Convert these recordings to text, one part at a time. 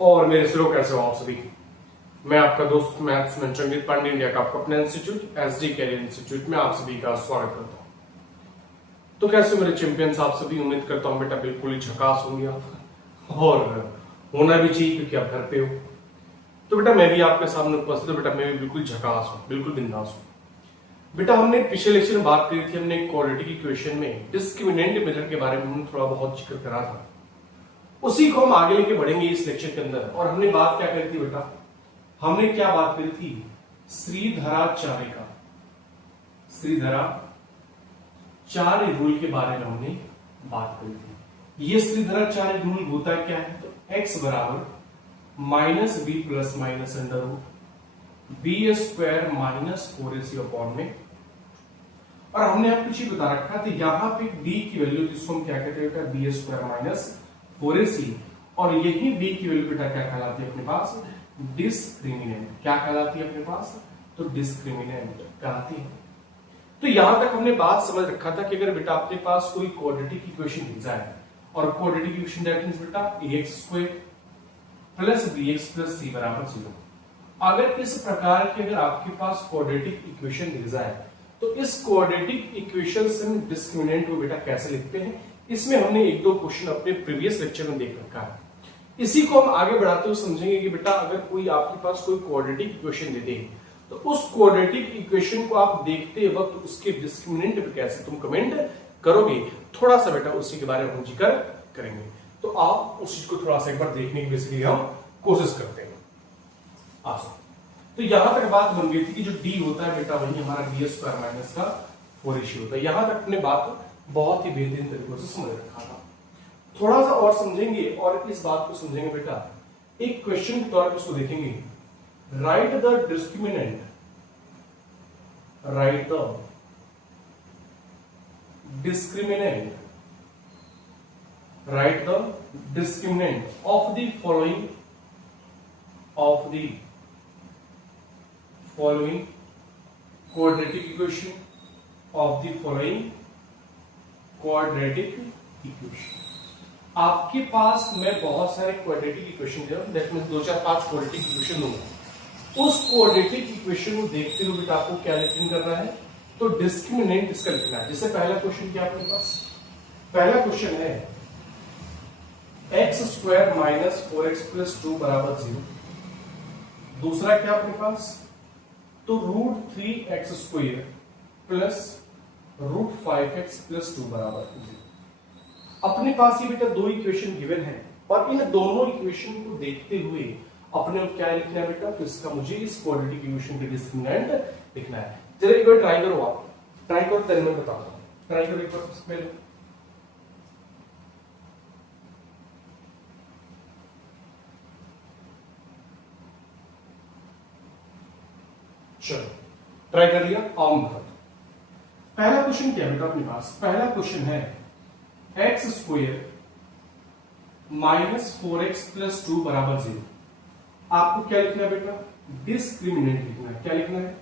और मेरे सिरों कैसे हो आप सभी। मैं आपका दोस्त मैथ्स में चंगित पांडे, इंडिया का आपका अपना इंस्टीट्यूट एसडी कैरियर इंस्टीट्यूट में आप सभी का स्वागत करता हूं। तो कैसे मेरे चैंपियंस आप सभी, उम्मीद करता हूं बेटा बिल्कुल ही झकास होंगे आप, और होना भी चाहिए क्योंकि आप घर पे हो। तो बेटा मैं भी आपके सामने उपस्थित हूं, बेटा मैं भी बिल्कुल झकास हूं, बिल्कुल बिंदास हूं। बेटा हमने पिछले लेक्चर में बात करी थी, हमने क्वाड्रेटिक इक्वेशन में डिस्क्रिमिनेंट मेथड के बारे में हमने थोड़ा बहुत जिक्र करा था। उसी को हम आगे लेके बढ़ेंगे इस लेक्चर के अंदर। और हमने बात क्या करी थी बेटा, हमने क्या बात करी थी, श्रीधराचार्य रूल के बारे में हमने बात करी थी। ये श्रीधराचार्य रूल होता है क्या है, तो x बराबर minus B plus minus under root B square minus 4ac upon में। और हमने आपको चीज बता रखा था, यहां पे b की वैल्यू जिसको हम क्या कहते हैं, बी स्क्वायर माइनस 4ac, और यही b की वैल्यू बेटा क्या कहलाती है अपने पास, डिस्क्रिमिनेंट। क्या कहलाती है अपने पास, तो डिस्क्रिमिनेंट कहलाती है। तो यहां तक हमने बात समझ रखा था कि अगर बेटा आपके पास कोई क्वाड्रेटिक इक्वेशन दी जाए, और क्वाड्रेटिक इक्वेशन दैट मींस बेटा ax square plus bx plus c बराबर 0। अगर इस प्रकार की अगर आपके पास क्वाड्रेटिक इक्वेशन दी जाए, तो इस क्वाड्रेटिक इक्वेशन से हम डिस्क्रिमिनेंट को बेटा कैसे लिखते हैं, इसमें हमने एक दो क्वेश्चन अपने प्रीवियस लेक्चर में देख रखा है। इसी को हम आगे बढ़ाते हुए समझेंगे कि बेटा अगर कोई आपके पास कोई क्वाड्रेटिक इक्वेशन दे दे, तो उस क्वाड्रेटिक इक्वेशन को आप देखते वक्त उसके डिस्क्रिमिनेंट पे कैसे तुम कमेंट करोगे, थोड़ा सा बेटा उसी के बारे में हम जिक्र करेंगे। तो आप उस चीज को थोड़ा सा एक बार देखने की बेसिकली हम कोशिश करते हैं। आसो तो यहां तक बात बन गई थी कि जो d होता है बेटा वही हमारा बी स्क्वायर माइनस का 4ac होता है। यहां तक अपने बात बहुत ही बेहतरीन तरीके से समझ रखा था। थोड़ा सा और समझेंगे और इस बात को समझेंगे बेटा, एक क्वेश्चन के तौर पर उसको देखेंगे। Right the discriminant, write the discriminant, write the discriminant of the following, of the following quadratic equation, of the following quadratic equation. आपके पास मैं बहुत सारे क्वाड्रेटिक इक्वेशन दे रहा हूं, दैट मींस 2-4-5 क्वाड्रेटिक इक्वेशन दूंगा। उस क्वाड्रेटिक इक्वेशन को देखते हुए बेटा आपको क्या लिखना करना है, तो डिस्क्रिमिनेंट इसका लिखना है। जैसे पहला क्वेश्चन क्या आपके पास, पहला क्वेश्चन है x square minus 4x plus 2 बराबर 0। दूसरा क्या अपने पास, तो root 3x square plus root 5x plus 2 बराबर 0। अपने पास ये बेटा दो इक्वेशन गिवन है, और इन दोनों इक्वेशन को देखते हुए अपने क्या लिखना है बेटा, तो इसका मुझे इस क्वाड्रेटिक इक्वेशन के डिस्क्रिमिनेंट लिखना है। जरा एक बार ट्राई करो, आप ट्राई करो, तब मैं बताता हूं। ट्राई करो एक बार सबसे पहले। चलो ट्राई कर लिया, आओ बताओ। पहला क्वेश्चन क्या है बेटा अपने पास, पहला क्वेश्चन है x square minus 4x plus 2 बराबर 0। आपको क्या लिखना है बेटा, डिस्क्रिमिनेंट लिखना है। क्या लिखना है,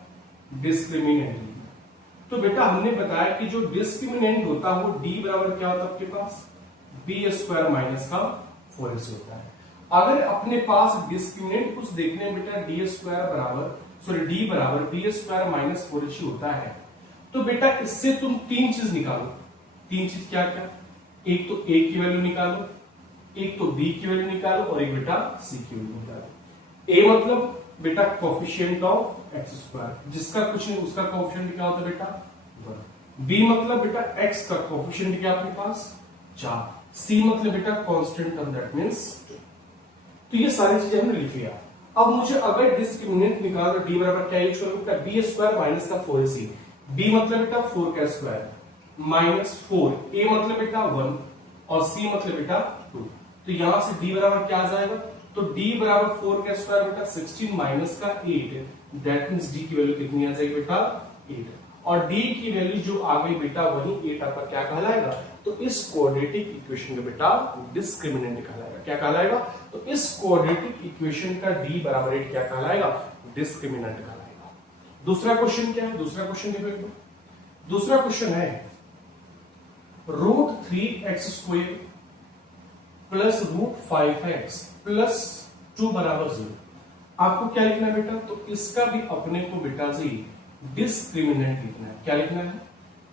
डिस्क्रिमिनेंट लिखना है। तो बेटा हमने बताया कि जो डिस्क्रिमिनेंट होता है वो d बराबर क्या होता है आपके पास, बी स्क्वायर माइनस का 4ac होता है। अगर अपने पास डिस्क्रिमिनेंट कुछ देखने में बेटा डी बराबर बी स्क्वायर माइनस 4ac होता है, तो बेटा इससे तुम तीन चीज निकालो। तीन चीज क्या क्या, एक तो a की वैल्यू निकालो, एक तो b की वैल्यू निकालो, और एक बेटा c की वैल्यू निकालो। a मतलब बेटा कोफिशिएंट ऑफ एक्स स्क्वायर, जिसका कुछ नहीं उसका कोफिशिएंट क्या होता है बेटा 1। b मतलब बेटा x का कोफिशिएंट क्या आपके पास 4। c मतलब बेटा कांस्टेंट टर्म दैट मींस 2। तो ये सारी चीजें हमने लिख लिया। अब मुझे अगर डिस्क्रिमिनेंट निकालना, d बराबर क्या यूज करूं बेटा, बी स्क्वायर माइनस का 4ac। b मतलब बेटा 4 का स्क्वायर माइनस 4, a मतलब बेटा 1 और c मतलब बेटा 2। तो यहां से d बराबर क्या आ जाएगा, तो d बराबर 4 का स्क्वायर बेटा 16 माइनस का 8, दैट मींस d की वैल्यू कितनी आ जाएगी बेटा 8। और d की वैल्यू जो आ गई बेटा वही 8 आपका क्या कहलाएगा, तो इस क्वाड्रेटिक इक्वेशन का बेटा डिस्क्रिमिनेंट कहलाएगा। क्या कहलाएगा, तो इस क्वाड्रेटिक इक्वेशन का d बराबर 8 क्या कहलाएगा, डिस्क्रिमिनेंट कहलाएगा। दूसरा क्वेश्चन क्या है, दूसरा क्वेश्चन देखो। दूसरा क्वेश्चन है root 3x square plus root 5x plus 2 बराबर 0। आपको क्या लिखना है बेटा, तो इसका भी अपने को बेटा जी डिस्क्रिमिनेंट लिखना है। क्या लिखना है,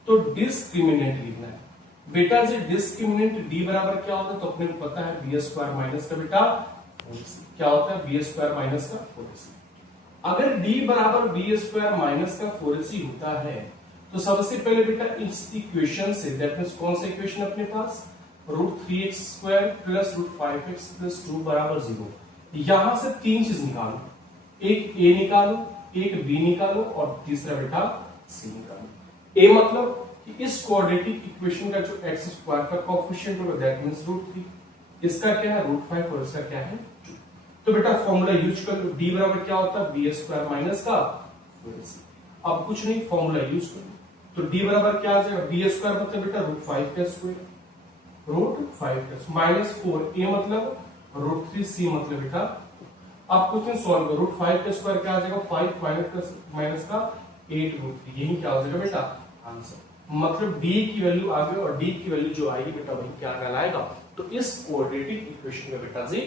तो डिस्क्रिमिनेंट लिखना है बेटा जी। डिस्क्रिमिनेंट डी बराबर क्या होता है, तो अपने को पता है बी स्क्वायर माइनस का बेटा 4ac। क्या होता है, बी स्क्वायर माइनस का 4ac। अगर डी बराबर बी स्क्वायर माइनस का 4ac होता है तो सबसे पहले बेटा इस इक्वेशन से, दैट मींस कौन सा इक्वेशन अपने पास, √3x square plus √5x plus 2 बराबर 0। यहां से तीन चीज निकालो, एक a निकालो, एक b निकालो और तीसरा बेटा c निकालो। a मतलब कि इस क्वाड्रेटिक इक्वेशन का जो x स्क्वायर का कोएफिशिएंट होगा दैट मींस √3, इसका क्या है √5 और इसका क्या है 2। तो बेटा फॉर्मूला यूज कर लो, d बराबर क्या होता है बी स्क्वायर माइनस का 4ac। अब कुछ नहीं, फॉर्मूला यूज कर लो, तो d बराबर क्या आ जाएगा, बी स्क्वायर मतलब बेटा √5 का स्क्वायर, √5 का माइनस 4a मतलब √3c मतलब बेटा। आप कुछ नहीं सॉल्व करो, √5 का स्क्वायर क्या आ जाएगा 5 माइनस का 8 यही क्या हो जाएगा बेटा आंसर। मतलब d की वैल्यू आ गई और d की वैल्यू जो आएगी बेटा वही क्या कहलाएगा, तो इस क्वाड्रेटिक इक्वेशन का बेटा जी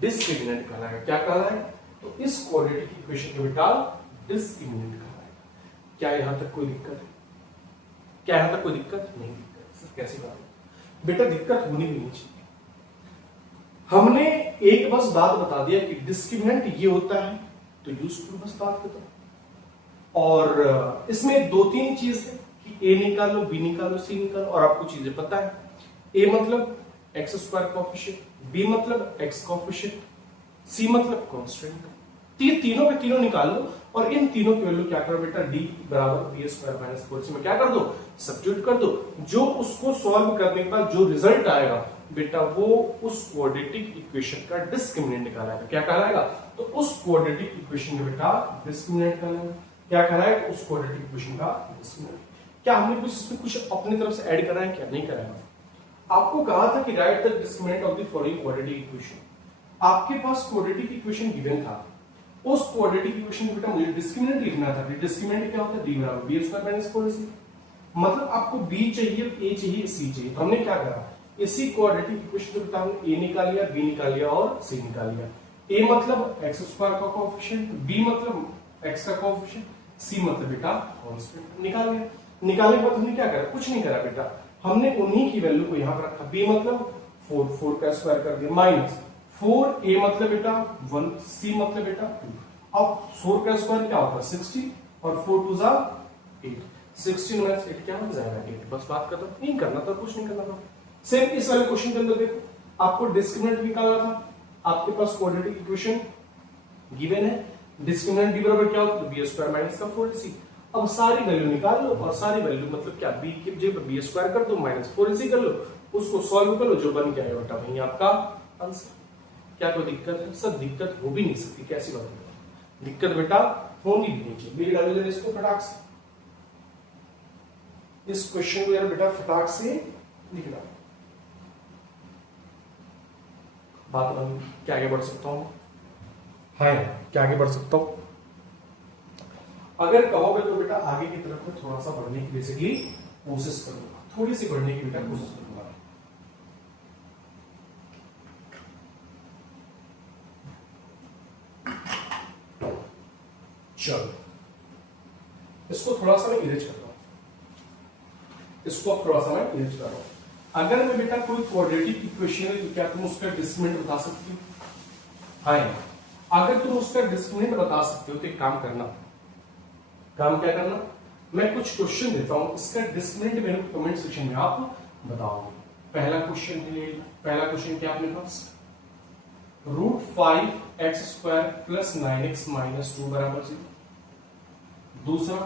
डिस्क्रिमिनेंट कहलाएगा। क्या कहलाएगा, तो इस क्वाड्रेटिक इक्वेशन का बेटा डिस्क्रिमिनेंट कहलाएगा। क्या यहां तक कोई दिक्कत है, क्या यहां तक कोई दिक्कत नहीं? दिक्कत सर कैसी बात है बेटा, दिक्कत होनी भी नहीं चाहिए। हमने एक बस बात बता दिया कि डिस्क्रिमिनेंट ये होता है, तो यूजफुल बस बात करता। और इसमें दो तीन चीज है कि a निकालो, b निकालो, c निकालो, और आपको चीजें पता है। a मतलब एक्स स्क्वायर कोएफिशिएंट, b मतलब x कोएफिशिएंट, c मतलब कांस्टेंट। तीनों के तीनों निकाल लो और इन तीनों की वैल्यू क्या करो बेटा, d बराबर बी स्क्वायर माइनस 4c में क्या कर दो, सब्स्टिट्यूट कर दो। जो उसको सॉल्व करने के बाद जो रिजल्ट आएगा बेटा वो उस क्वाड्रेटिक इक्वेशन का डिस्क्रिमिनेंट निकालेगा। क्या कहलाएगा, तो उस क्वाड्रेटिक इक्वेशन का बेटा डिस्क्रिमिनेंट कहलाएगा। क्या कहलाएगा, उस क्वाड्रेटिक इक्वेशन का डिस्क्रिमिनेंट। क्या हमने कुछ इसमें कुछ अपनी तरफ से ऐड करा है, क्या नहीं करा है? आपको कहा था कि right the discriminant of the following quadratic equation. आपके पास क्वाड्रेटिक इक्वेशन गिवन था, उस क्वाड्रेटिक इक्वेशन को बेटा मुझे डिस्क्रिमिनेंट लिखना था। डिस्क्रिमिनेंट क्या होता है, d बराबर बी स्क्वायर माइनस 4ac। मतलब आपको b चाहिए, a चाहिए, c चाहिए। तो हमने क्या करा, इसी क्वाड्रेटिक इक्वेशन को बेटा हमने a निकाल लिया, b निकाल लिया और c निकाल लिया। a मतलब x स्क्वायर का कोएफिशिएंट, b मतलब x का कोएफिशिएंट, c मतलब बेटा कांस्टेंट। निकाल लिया, निकालने के बाद हमने क्या करा, कुछ नहीं करा बेटा, हमने उन्हीं की वैल्यू को यहां पर रखा। b मतलब 4 का स्क्वायर कर दिया माइनस 4a मतलब बेटा 1, c मतलब बेटा 2। अब 4 का स्क्वायर क्या होता है 60 और 4 2 जा 8, 16 माइनस 8 क्या बन जाएगा 8। बस बात खत्म, नहीं करना था, कुछ नहीं करना था। सेम इस वाले क्वेश्चन के अंदर देखो, आपको डिस्क्रिमिनेंट निकालना था, आपके पास क्वाड्रेटिक इक्वेशन गिवन है, डिस्क्रिमिनेंट d बराबर क्या होता है बी स्क्वायर माइनस का 4ac। अब सारी वैल्यू निकाल लो और सारी वैल्यू मतलब क्या b की जगह बी स्क्वायर कर दो माइनस 4ac कर लो, उसको सॉल्व कर लो, जो बन गया बेटा वही आपका आंसर। क्या कोई दिक्कत है सर? दिक्कत हो भी नहीं सकती, कैसी बात है, दिक्कत बेटा होनी भी नहीं चाहिए। मेरी डालो इसको फटाक से, इस क्वेश्चन को यार बेटा फटाक से लिख डालो। बात बन, क्या आगे बढ़ सकता हूं? हाँ, क्या आगे बढ़ सकता हूं? अगर कहोगे तो बेटा आगे की तरफ में थोड़ा सा बढ़ने की बेसिकली कोशिश करूंगा, थोड़ी सी बढ़ने की बेटा कोशिश करूंगा। चलो इसको थोड़ा सा मैं इरेज कर रहा हूं, इसको थोड़ा सा मैं इरेज कर रहा हूं। अगर मैं बेटा कोई क्वाड्रेटिक इक्वेशन है तो क्या तुम उसका डिस्क्रिमिनेंट बता सकती हो? हाँ, अगर तुम उसका डिस्क्रिमिनेंट बता सकते हो तो एक काम करना, काम क्या करना, मैं कुछ क्वेश्चन देता हूं, इसका डिस्क्रिमिनेंट मेरे कमेंट सेक्शन में आप बताओगे। पहला क्वेश्चन है, पहला क्वेश्चन क्या अपने पास, √5x square plus 9x minus 2 बराबर 0। दूसरा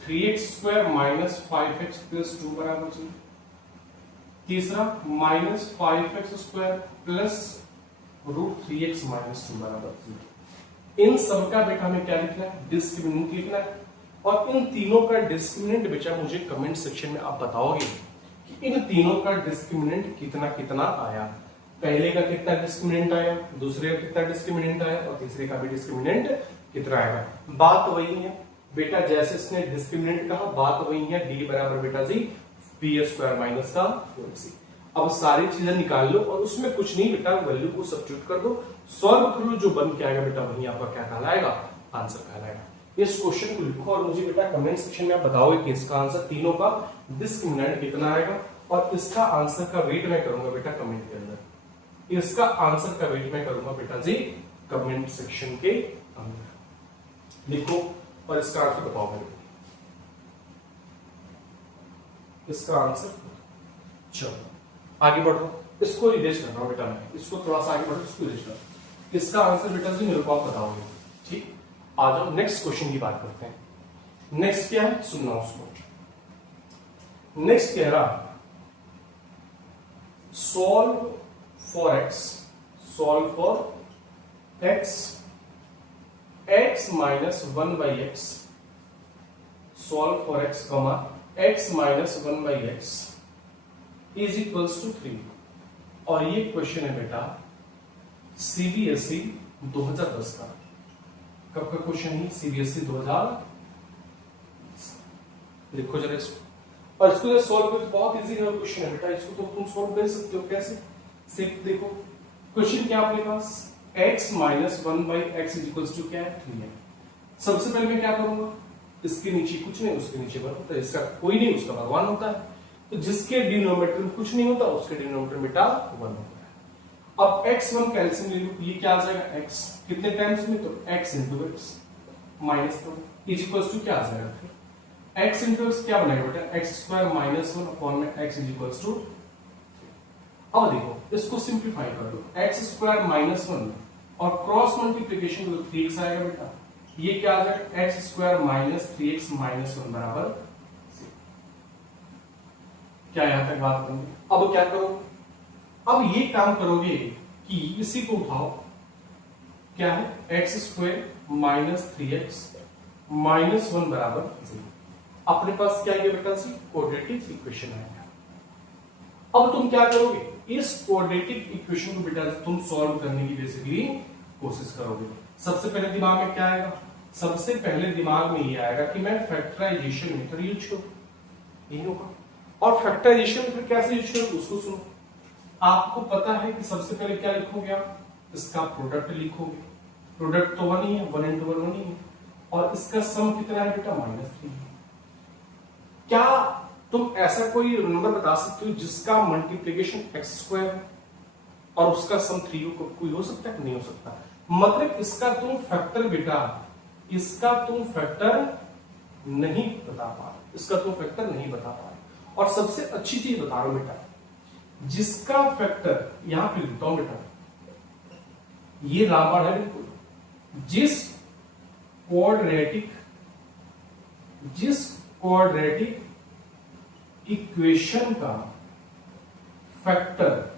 3x square minus 5x plus 2 बराबर 0। तीसरा minus 5x square plus √3x minus 2 बराबर 0। इन सबका बेटा हमें क्या लिखना है, डिस्क्रिमिनेंट लिखना है। और इन तीनों का डिस्क्रिमिनेंट बेटा मुझे कमेंट सेक्शन में आप बताओगे कि इन तीनों का डिस्क्रिमिनेंट कितना कितना आया। पहले का कितना डिस्क्रिमिनेंट आया, दूसरे का कितना डिस्क्रिमिनेंट आया और तीसरे का भी डिस्क्रिमिनेंट कितना आएगा। बात वही है बेटा, जैसे इसने डिस्क्रिमिनेंट कहा बात वही है, d बराबर बेटा जी बी स्क्वायर माइनस का 4ac। अब सारी चीजें निकाल लो और उसमें कुछ नहीं बेटा, वैल्यू को सब्स्टिट्यूट कर दो, सॉल्व कर लो, जो बन के आएगा बेटा वही आपका क्या कहलाएगा, आंसर कहलाएगा। इस क्वेश्चन को लिखो और मुझे बेटा कमेंट सेक्शन में आप बताओगे कि इसका आंसर तीनों का डिस्क्रिमिनेंट कितना आएगा, और इसका आंसर का वेट मैं करूंगा बेटा कमेंट के अंदर। इसका आंसर का वेट मैं करूंगा बेटा जी कमेंट सेक्शन के अंदर। लिखो और इसका आंसर बताओ मेरे को, इसका आंसर। चलो आगे बढ़ो, इसको इरेज कर रहा हूं बेटा मैं, इसको थोड़ा सा आगे बढ़ो, इसको इरेज करो। इसका आंसर बेटा जी मेरे को आप बताओगे, ठीक। आ जाओ नेक्स्ट क्वेश्चन की बात करते हैं। नेक्स्ट क्या है सुनना उसको। नेक्स्ट कह रहा solve for X, solve for X, X minus 1/x, solve for X comma X minus 1/x is equals to 3। और ये क्वेश्चन है बेटा सीबीएसई 2010 का। कब का क्वेश्चन है? सीबीएसई 2000। लिखो जरा इसको, और इसको जब सॉल्व करो, बहुत इजी क्वेश्चन है बेटा, इसको तो तुम सॉल्व कर सकते हो। कैसे? सिर्फ देखो क्वेश्चन क्या आपके पास, x minus 1/x is equals to क्या है, 3 है। सबसे पहले मैं क्या करूंगा, इसके नीचे कुछ नहीं, उसके नीचे 1 होता है, इसका कोई नहीं, उसका भगवान होता है। तो जिसके डिनोमिनेटर में कुछ नहीं होता उसके डिनोमिनेटर में बेटा 1 होता है। अब x1 कैल्सियम ले लो, ये क्या आ जाएगा x, कितने टाइम्स में, तो x into X minus 1 is equals to क्या आ जाएगा, x इंटू एक्स क्या बनेगा बेटा, x स्क्वायर माइनस 1 अपॉन में x इज इक्वल्स टू। अब देखो इसको सिंप्लीफाई कर दो, x स्क्वायर माइनस 1 और क्रॉस मल्टीप्लीकेशन को 3x आएगा बेटा, ये क्या आ जाएगा, x square minus 3x minus 1 बराबर 6। क्या यहां तक बात करेंगे? अब क्या करो, अब ये काम करोगे कि इसी को उठाओ, क्या है, x square minus 3x minus 1 बराबर 0। अपने पास क्या है बेटा सी, क्वाड्रेटिक इक्वेशन आएगा। अब तुम क्या करोगे, इस क्वाड्रेटिक इक्वेशन को बेटा तुम सॉल्व करने की बेसिकली कोशिश करोगे। सबसे पहले दिमाग में क्या आएगा, सबसे पहले दिमाग में ये आएगा कि मैं फैक्टराइजेशन मेथड यूज करूं, यही होगा। और फैक्टराइजेशन मेथड कैसे यूज करूं उसको सुनो। आपको पता है कि सबसे पहले क्या लिखोगे आप, इसका प्रोडक्ट लिखोगे, प्रोडक्ट तो 1 ही है, 1 इंटू 1 ही है, और इसका सम कितना है बेटा, -3 है। क्या तुम ऐसा कोई नंबर बता सकते हो जिसका मल्टीप्लीकेशन एक्स स्क्वायर है और उसका सम 3 हो? कोई हो सकता है? नहीं हो सकता। मतलब इसका तुम फैक्टर बेटा, इसका तुम फैक्टर नहीं बता पा, इसका तुम फैक्टर नहीं बता पा। और सबसे अच्छी चीज बता रहा हूं बेटा, जिसका फैक्टर यहां पे लिखता हूं बेटा, ये रामबाण है बिल्कुल, जिस क्वाड्रेटिक इक्वेशन का फैक्टर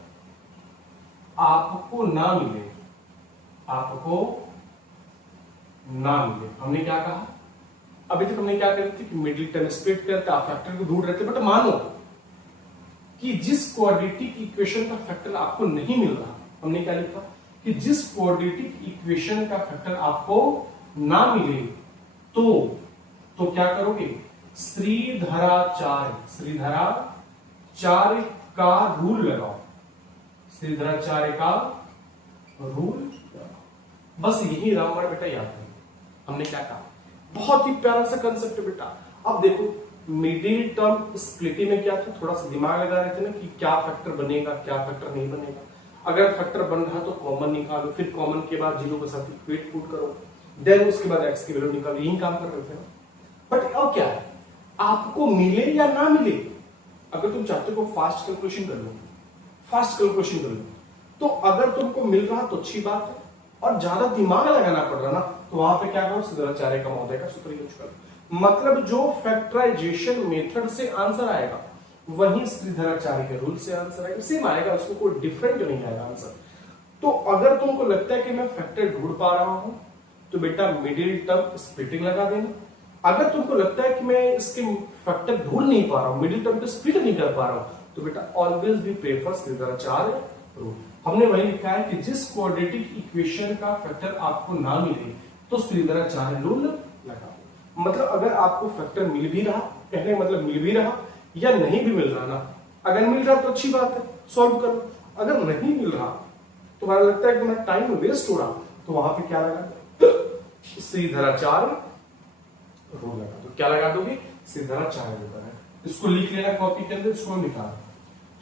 आपको ना मिले, आपको ना मिले, हमने क्या कहा, अभी तक हमने क्या करते कि मिडिल टर्म स्प्लिट करके आप फैक्टर को ढूंढ रहे थे। बट मानो कि जिस क्वाड्रेटिक इक्वेशन का फैक्टर आपको नहीं मिल रहा, हमने क्या लिखा कि जिस क्वाड्रेटिक इक्वेशन का फैक्टर आपको ना मिले तो क्या करोगे, श्रीधरा 4 का रूल लगाओ, श्रीधरा 4 का रूल लगाओ। बस यही रामबाण बेटा याद है। हमने क्या कहा, बहुत ही प्यारा सा कंसेप्ट है बेटा। अब देखो मिडिल टर्म स्प्लिटिंग में क्या था, थोड़ा सा दिमाग लगा रहे थे ना कि क्या फैक्टर बनेगा क्या फैक्टर नहीं बनेगा। अगर फैक्टर बन रहा तो कॉमन निकालो, फिर कॉमन के बाद जीरो के साथ इक्वेट पुट करो, देन उसके बाद एक्स की वैल्यू निकालो, यही काम कर रहे थे। बट अब क्या है, आपको मिले या ना मिले, अगर तुम चाहते हो फास्ट कैलकुलेशन कर लो, फास्ट कैलकुलेशन कर लो, तो अगर तुमको मिल रहा तो अच्छी बात है, और ज्यादा दिमाग लगाना पड़ रहा ना, तो वहां पे क्या करो, श्रीधराचार्य का महोदय का सूत्र यूज करो। मतलब जो फैक्टराइजेशन मेथड से आंसर आएगा वही श्रीधराचार्य के रूल से आंसर आएगा, सेम आएगा, उसको कोई डिफरेंट नहीं आएगा आंसर। तो अगर तुमको लगता है कि मैं फैक्टर ढूंढ पा रहा हूं तो बेटा मिडिल टर्म स्प्लिटिंग लगा देना। अगर तुमको लगता है कि मैं इसके फैक्टर ढूंढ नहीं पा रहा हूं, मिडिल टर्म को स्प्लिट नहीं कर पा रहा हूं, तो बेटा always be prefer Shridharacharya rule. हमने वही लिखा है कि जिस क्वाड्रेटिक इक्वेशन का फैक्टर आपको ना मिले तो श्रीधराचार्य रूल लगाओ। मतलब अगर आपको फैक्टर मिल भी रहा, कहने मतलब मिल भी रहा या नहीं भी मिल रहा ना, अगर मिल रहा तो अच्छी बात है, सॉल्व कर लो। अगर नहीं मिल रहा, तुम्हारा लगता है कि मेरा टाइम वेस्ट हो रहा, तो वहां पे क्या लगा, श्रीधराचार्य रूल लगा। तो क्या लगा दोगे, श्रीधराचार्य रूल लगा। इसको लिख लेना कॉपी के अंदर, इसको निकाल।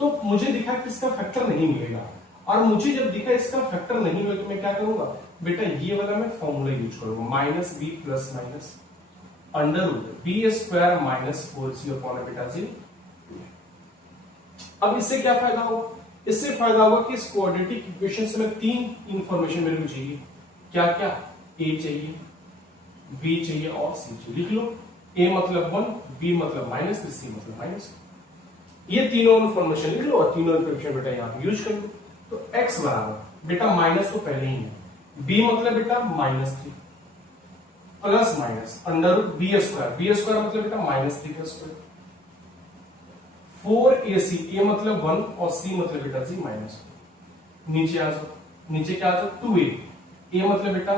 तो मुझे दिखा कि इसका फैक्टर नहीं मिलेगा, और मुझे जब दिखा इसका फैक्टर नहीं मिलेगा तो मैं क्या करूंगा बेटा, ये वाला मैं फॉर्मूला यूज करूंगा, minus B plus minus under root B square minus 4c upon बेटा जी। अब इससे क्या फायदा होगा, इससे फायदा होगा कि इस क्वाड्रेटिक इक्वेशन से मैं 3 इंफॉर्मेशन मेरे को चाहिए। क्या क्या, ए चाहिए, बी चाहिए और सी चाहिए। लिख लो, ए मतलब 1, बी मतलब माइनस, सी मतलब माइनस। ये तीनों इंफॉर्मेशन लिख लो और तीनों इंफॉर्मेशन बेटा यहां पे यूज कर लो। तो x बराबर बेटा माइनस तो पहले ही है, b मतलब बेटा -3 plus minus under root B square मतलब बेटा -3 का स्क्वायर 4ac, a मतलब 1 और c मतलब बेटा जी -1। नीचे आ जाओ, नीचे क्या आ जाओ 2a, a मतलब बेटा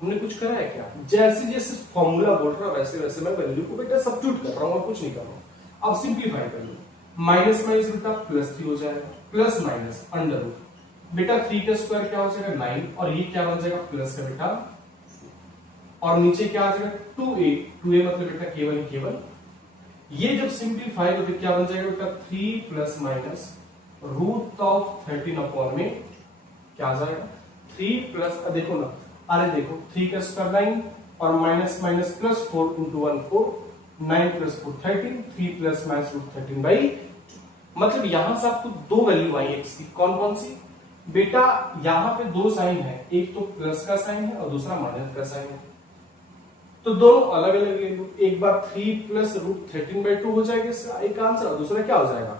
हमने कुछ करा है क्या, जैसे जैसे फॉर्मूला बोल रहा वैसे वैसे मैं वैल्यू को बेटा सब्स्टिट्यूट कर रहा हूं और कुछ नहीं कर रहा हूं। अब सिंपलीफाई कर लो, माइनस माइनस बेटा +3 हो जाएगा, प्लस माइनस अंडर रूट बेटा 3 का स्क्वायर क्या हो जाएगा 9, और ये क्या बन जाएगा प्लस का बेटा, और नीचे क्या आ जाएगा 2a मतलब बेटा केवल ये जब सिंपलीफाई हो तो क्या बन जाएगा बेटा 3 plus minus root of 13 upon में क्या आ जाएगा 3 प्लस, देखो ना, अरे देखो 3 का स्क्वायर 9 और minus minus plus 4 into 1 4, 9 plus 4 13, 3 plus minus root 13 by, मतलब यहां से आपको दो वैल्यू आई एक्स की। कौन कौन सी बेटा, यहां पे दो साइन है, एक तो प्लस का साइन है और दूसरा माइनस का साइन है, तो दोनों अलग अलग ले लो। एक बार 3 प्लस रूट 13 बाई 2 हो जाएगा इसका एक आंसर, और दूसरा क्या हो जाएगा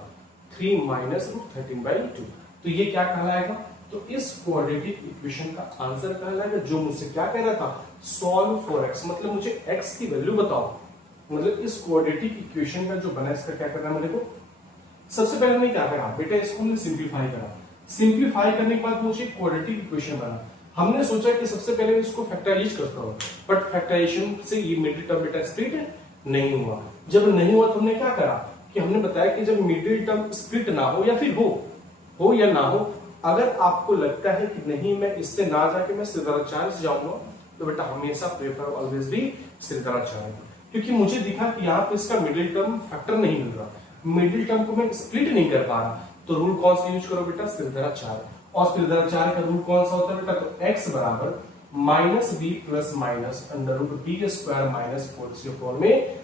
3 माइनस रूट 13 बाई 2। तो ये क्या कहलाएगा, तो इस क्वाड्रेटिक इक्वेशन का आंसर कहलाएगा, जो मुझसे क्या कह रहा था, सॉल्व फॉर एक्स, मतलब मुझे एक्स की वैल्यू बताओ। मतलब इस क्वाड्रेटिक इक्वेशन का जो बना इसका क्या करना है मेरे को, सबसे पहले हमने क्या करा बेटा, इसको हमने सिंपलीफाई करा। सिंपलीफाई करने के बाद मुझे क्वाड्रेटिक इक्वेशन बना। हमने सोचा कि सबसे पहले मैं इसको फैक्टराइज करता हूं, बट फैक्टराइजेशन से ये मिडिल टर्म बेटा स्प्लिट नहीं हुआ। जब नहीं हुआ तो हमने क्या करा कि हमने बताया कि जब मिडिल टर्म स्प्लिट ना हो, या फिर हो या ना हो, अगर आपको लगता है कि नहीं मैं इससे ना जाके मैं श्रीधराचार्य से जाऊंगा, तो बेटा हमेशा प्रेफर ऑलवेज भी श्रीधराचार्य, क्योंकि मुझे दिखा कि यहाँ पे इसका मिडिल टर्म फैक्टर नहीं मिल रहा, मिडिल टर्म को मैं स्प्लिट नहीं कर पा रहा, तो रूल कौन सा यूज करो बेटा, श्रीधराचार्य। और श्रीधराचार्य का रूल कौन सा होता है बेटा, तो x बराबर minus B plus minus under root B square minus 4c upon में।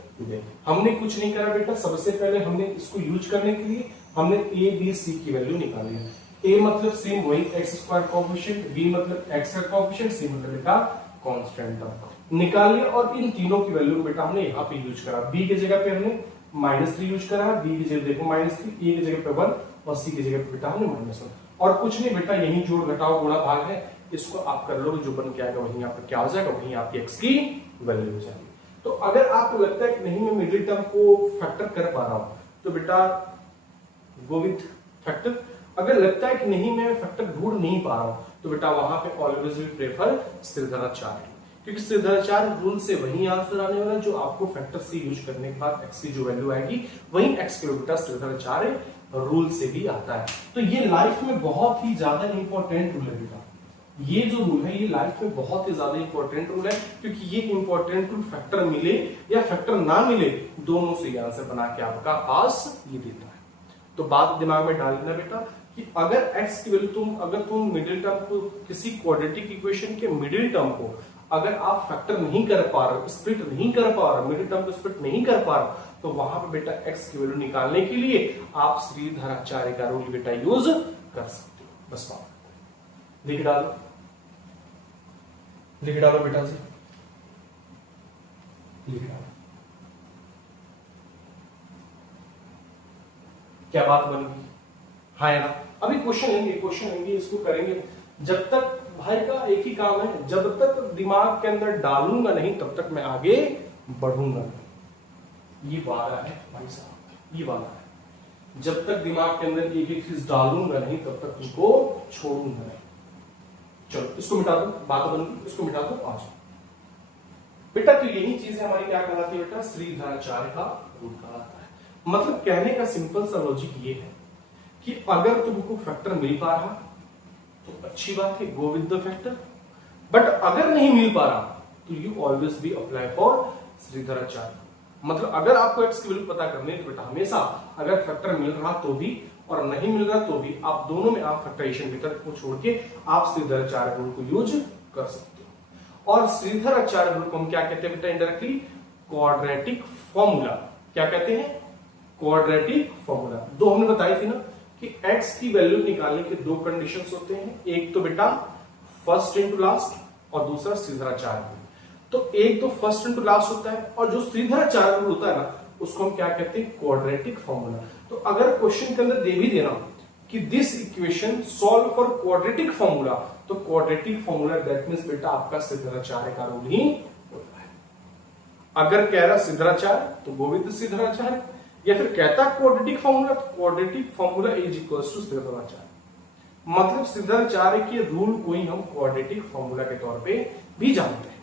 हमने कुछ नहीं करा बेटा, सबसे पहले हमने इसको यूज करने के लिए हमने a b c की वैल्यू निकाली है। a मतलब सेम वही x स्क्वायर कोएफिशिएंट, b मतलब x का कोएफिशिएंट, c मतलब बेटा कांस्टेंट टर्म निकाल लिया, और इन तीनों की वैल्यू बेटा हमने यहाँ पे यूज करा। b की जगह पे हमने -3 यूज करा है, b की जगह देखो -3, a की जगह पे 1 और c की जगह पे बेटा हमने -1, और कुछ नहीं बेटा, यही जोड़ घटाओ गुणा भाग है, इसको आप कर लोगे, जो बन के आएगा वही आपका क्या हो जाएगा, वही आपकी x की वैल्यू हो जाएगी। तो अगर आपको लगता है कि नहीं मैं मिडिल टर्म को फैक्टर कर पा रहा हूं, तो बेटा गो विथ फैक्टर। अगर लगता है कि नहीं मैं फैक्टर ढूंढ नहीं पा रहा हूं, तो बेटा वहां पे ऑलवेज वी प्रेफर श्रीधराचार्य, क्योंकि श्रीधराचार्य रूल से वही आंसर आने वाला जो आपको फैक्टर से यूज करने के बाद x की जो वैल्यू आएगी वही x के बेटा श्रीधराचार्य रूल से भी आता है। तो ये लाइफ में बहुत ही ज्यादा इंपॉर्टेंट रूल है बेटा, ये जो रूल है ये लाइफ में बहुत ही ज्यादा इंपॉर्टेंट रूल है, क्योंकि ये इंपॉर्टेंट रूल फैक्टर मिले या फैक्टर ना मिले, दोनों से आंसर बना के आपका पास ये देता है। तो बात दिमाग में डाल देना बेटा कि अगर x की वैल्यू अगर तुम मिडिल टर्म को, किसी क्वाड्रेटिक इक्वेशन के मिडिल टर्म को अगर आप फैक्टर नहीं कर पा रहे हो, स्प्लिट नहीं कर पा रहे हो, मिडिल टर्म को स्प्लिट नहीं कर पा रहे हो, तो वहां पे बेटा x की वैल्यू निकालने के लिए आप श्रीधराचार्य का रूल बेटा यूज कर सकते हो। बस बात लिख डालो बेटा जी, लिख डालो। क्या बात बन गई, हाँ यार। अभी क्वेश्चन लेंगे इसको करेंगे। जब तक भाई का एक ही काम है, जब तक दिमाग के अंदर डालूंगा नहीं तब तक मैं आगे बढ़ूंगा नहीं। ये वाला है भाई साहब, ये वाला है। जब तक दिमाग के अंदर एक एक चीज डालूंगा नहीं तब तक तुमको छोड़ूंगा नहीं। चलो इसको मिटा दो, बात बन गई, इसको मिटा दो। आज बेटा तो यही चीज है हमारी क्या कहलाती है बेटा, श्रीधराचार्य का रूल कहलाता है। मतलब कहने का सिंपल सा लॉजिक ये है कि अगर तुमको फैक्टर मिल पा रहा तो अच्छी बात है, go with the factor. But अगर नहीं मिल पा रहा तो you always be apply for Shridharacharya. मतलब अगर आपको एक्स की वैल्यू पता करनी है तो बेटा हमेशा अगर फैक्टर मिल रहा तो भी और नहीं मिल रहा तो भी आप दोनों में आप फैक्टराइजेशन मेथड को छोड़ के आप श्रीधराचार्य रूल को यूज कर सकते हो। और श्रीधराचार्य रूल को हम क्या कहते हैं बेटा इंडायरेक्टली? Quadratic formula. क्या कहते हैं? Quadratic formula. दो हमने बताई थी ना कि x की वैल्यू निकालने के दो कंडीशंस होते हैं, एक तो बेटा फर्स्ट इनटू लास्ट और दूसरा श्रीधराचार्य रूल। तो एक तो फर्स्ट इनटू लास्ट होता है और जो श्रीधराचार्य रूल होता है ना उसको हम क्या कहते हैं? Quadratic formula. तो अगर क्वेश्चन के अंदर दे भी देना कि this equation solve for quadratic formula, तो क्वाड्रेटिक फॉर्मूला दैट मींस बेटा आपका श्रीधराचार्य का रूल ही होता है। अगर कह रहा श्रीधराचार्य तो गो विद श्रीधराचार्य, या फिर कहता क्वाड्रेटिक फॉर्मूला तो quadratic formula is equals to Sridharacharya. मतलब श्रीधराचार्य के रूल को ही हम क्वाड्रेटिक फॉर्मूला के तौर पे भी जानते हैं।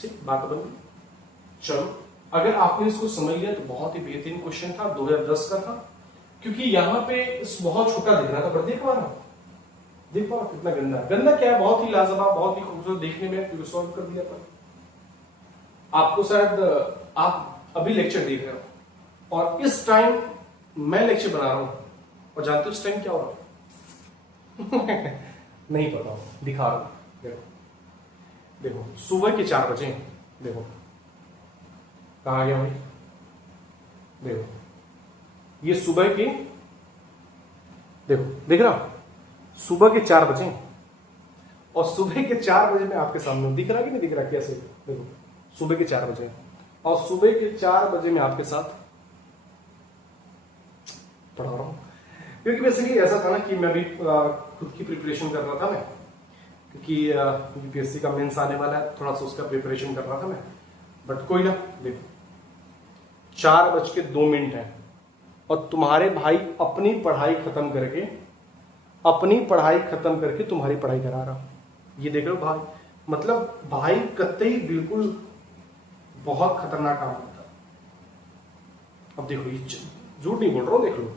ठीक, बात बन गई। चलो, अगर आपने इसको समझ लिया तो बहुत ही बेहतरीन क्वेश्चन था, 2010 का था। क्योंकि यहाँ पे इस बहुत छोटा दिख रहा था, पर देख पा रहा कितना गंदा गंदा क्या है, बहुत ही लाजवाब, बहुत ही खूबसूरत देखने में, फिर सॉल्व कर दिया। पर आपको शायद आप अभी लेक्चर देख रहे हो और इस टाइम मैं लेक्चर बना रहा हूं और जानते हो इस टाइम क्या हो रहा है? नहीं पता, दिखा रहा हूं। देखो देखो, सुबह के 4 बजे। देखो कहा गया भाई, देखो ये सुबह के, देखो दिख रहा, सुबह के 4 बजे और सुबह के 4 बजे में आपके सामने दिख रहा कि नहीं दिख रहा? कैसे? देखो सुबह के 4 बजे और सुबह के 4 बजे में आपके साथ पढ़ा रहा हूं। क्योंकि बेसिकली ऐसा था ना कि मैं भी खुद की प्रिपरेशन कर रहा था मैं, क्योंकि यूपीएससी का मेंस आने वाला है, थोड़ा सा उसका प्रिपरेशन कर रहा था मैं। बट कोई ना, देखो 4:02 है और तुम्हारे भाई अपनी पढ़ाई खत्म करके तुम्हारी पढ़ाई करा रहा। ये देख लो भाई, मतलब भाई कतई बिल्कुल बहुत खतरनाक काम होता है। अब देखो, ये झूठ नहीं बोल रहा हूं, देख लो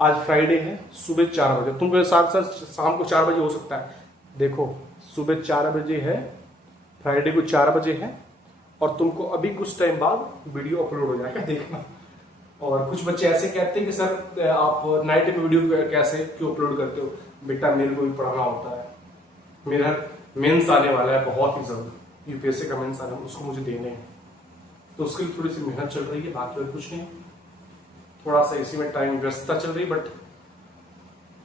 आज फ्राइडे है, सुबह 4 बजे, तुमको साथ साथ शाम को 4 बजे हो सकता है। देखो सुबह 4 बजे है, फ्राइडे को 4 बजे है और तुमको अभी कुछ टाइम बाद वीडियो अपलोड हो जाएगा, देखना। और कुछ बच्चे ऐसे कहते हैं कि सर आप नाइट में वीडियो कैसे क्यों अपलोड करते हो? बेटा मेरे को भी पढ़ाना होता है, मेरा मेंस आने वाला है बहुत ही जल्द, यूपीएससी का मेंस आने, उसको मुझे देने हैं, तो उसके लिए थोड़ी सी मेहनत चल रही है, बाकी और कुछ नहीं। थोड़ा सा इसी में टाइम व्यस्तता चल रही, बट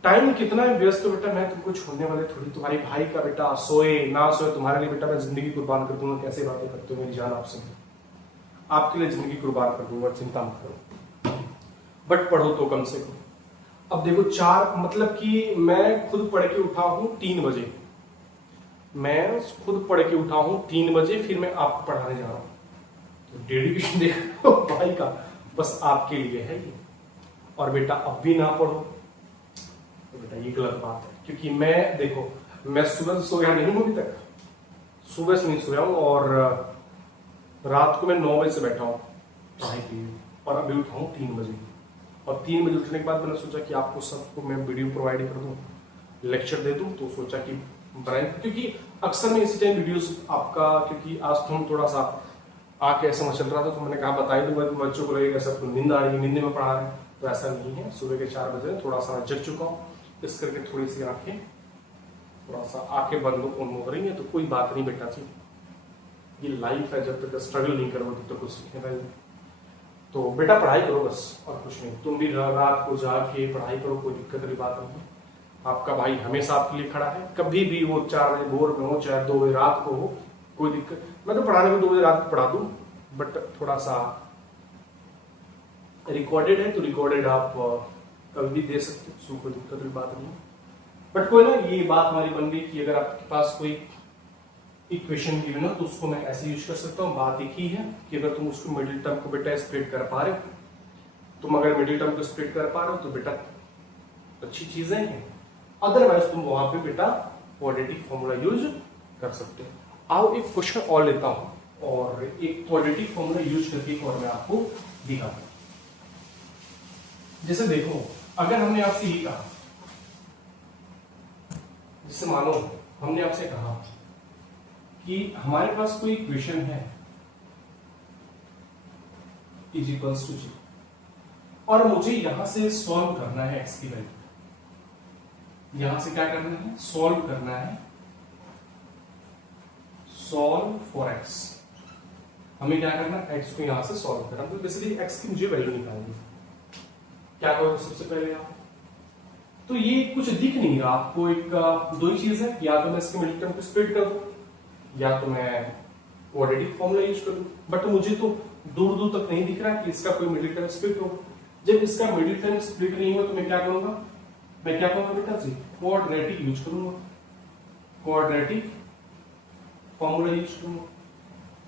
टाइम कितना है व्यस्त, तो बेटा मैं तुमको छोड़ने वाले थोड़ी। तुम्हारी भाई का बेटा सोए ना सोए, तुम्हारे लिए बेटा मैं जिंदगी कुर्बान कर दूंगा। कैसे बातें करते हो मेरी जान, आपसे आपके लिए जिंदगी कुर्बान कर दूंगा, चिंता मत करो, बट पढ़ो तो कम से कम। अब देखो 4 मतलब कि मैं खुद पढ़ के उठा हूं 3 बजे, मैं खुद पढ़ के उठा हूं 3 बजे, फिर मैं आपको पढ़ाने जा रहा हूं। तो डेडिकेशन देखो भाई का, बस आपके लिए है ये। और बेटा अब भी ना पढ़ो तो बेटा ये गलत बात है, क्योंकि मैं देखो मैं सुबह से सोया नहीं हूं, अभी तक सुबह से नहीं सोया हूं और रात को मैं 9 बजे से बैठा हूं पढ़ाई के लिए और अभी उठा हूं 3 बजे। और 3 बजे उठने के बाद मैंने सोचा कि आपको सबको मैं वीडियो प्रोवाइड कर दूं, लेक्चर दे दूं, तो सोचा कि बनाए, क्योंकि अक्सर मैं इसी टाइम वीडियोस आपका, क्योंकि आज तो हम थोड़ा सा आके ऐसा चल रहा था तो मैंने कहा बता ही दूंगा, बच्चों को लगेगा सबको नींद आ रही है, नींद में पढ़ा रहे हैं, तो ऐसा नहीं है। सुबह के 4 बजे थोड़ा सा जग चुका हूँ, इस करके थोड़ी सी आंखें, थोड़ा सा आंखें बंद हो रही है, तो कोई बात नहीं बेटा जी, ये लाइफ है, जब तक स्ट्रगल नहीं करोगे तो कुछ सीखेगा नहीं। तो बेटा पढ़ाई करो बस, और कुछ नहीं। तुम भी रात को जाके पढ़ाई करो, कोई दिक्कत वाली बात नहीं है। आपका भाई हमेशा आपके लिए खड़ा है, कभी भी वो 4 बजे भोर में हो चाहे 2 बजे रात को हो, कोई दिक्कत। मैं तो पढ़ाने को 2 बजे रात को पढ़ा दूं, बट थोड़ा सा रिकॉर्डेड है तो रिकॉर्डेड आप कभी भी दे सकते हो, उसमें कोई दिक्कत वाली बात नहीं है। बट कोई ना, ये बात हमारी बन गई कि अगर आपके पास कोई इक्वेशन गिवन हो तो उसको मैं ऐसे यूज कर सकता हूँ। बात एक ही है कि अगर तुम उसको मिडिल टर्म को बेटा स्प्लिट कर पा रहे हो, तुम अगर मिडिल टर्म को स्प्लिट कर पा रहे हो तो बेटा अच्छी चीजें हैं, अदरवाइज तुम वहां पे बेटा क्वाड्रेटिक फॉर्मूला यूज कर सकते हो। आओ एक क्वेश्चन और लेता हूं और एक क्वाड्रेटिक फॉर्मूला यूज करके और मैं आपको दिखाता हूं। जैसे देखो, अगर हमने आपसे ये कहा, जैसे मानो हमने आपसे कहा कि हमारे पास कोई इक्वेशन है इज इक्वल्स टू जी, और मुझे यहां से सॉल्व करना है एक्स की वैल्यू। यहां से क्या करना है? सॉल्व करना है, सॉल्व फॉर एक्स। हमें क्या करना है? एक्स को यहां से सॉल्व करना, तो बेसिकली एक्स की मुझे वैल्यू निकालनी। क्या करोगे सबसे पहले आप? तो ये कुछ दिख नहीं रहा आपको, एक दो ही चीज है, या तो मैं इसके मिडिल टर्म को स्प्लिट कर दूं, या तो मैं क्वाड्रेटिक फॉर्मूला यूज करूं। बट मुझे तो दूर दूर तक नहीं दिख रहा है कि इसका कोई मिडिल टर्म स्प्लिट हो। जब इसका मिडिल टर्म स्प्लिट नहीं हुआ तो मैं क्या करूंगा? मैं क्या करूंगा बेटा जी? क्वाड्रेटिक यूज करूंगा, क्वाड्रेटिक फॉर्मूला यूज करूंगा।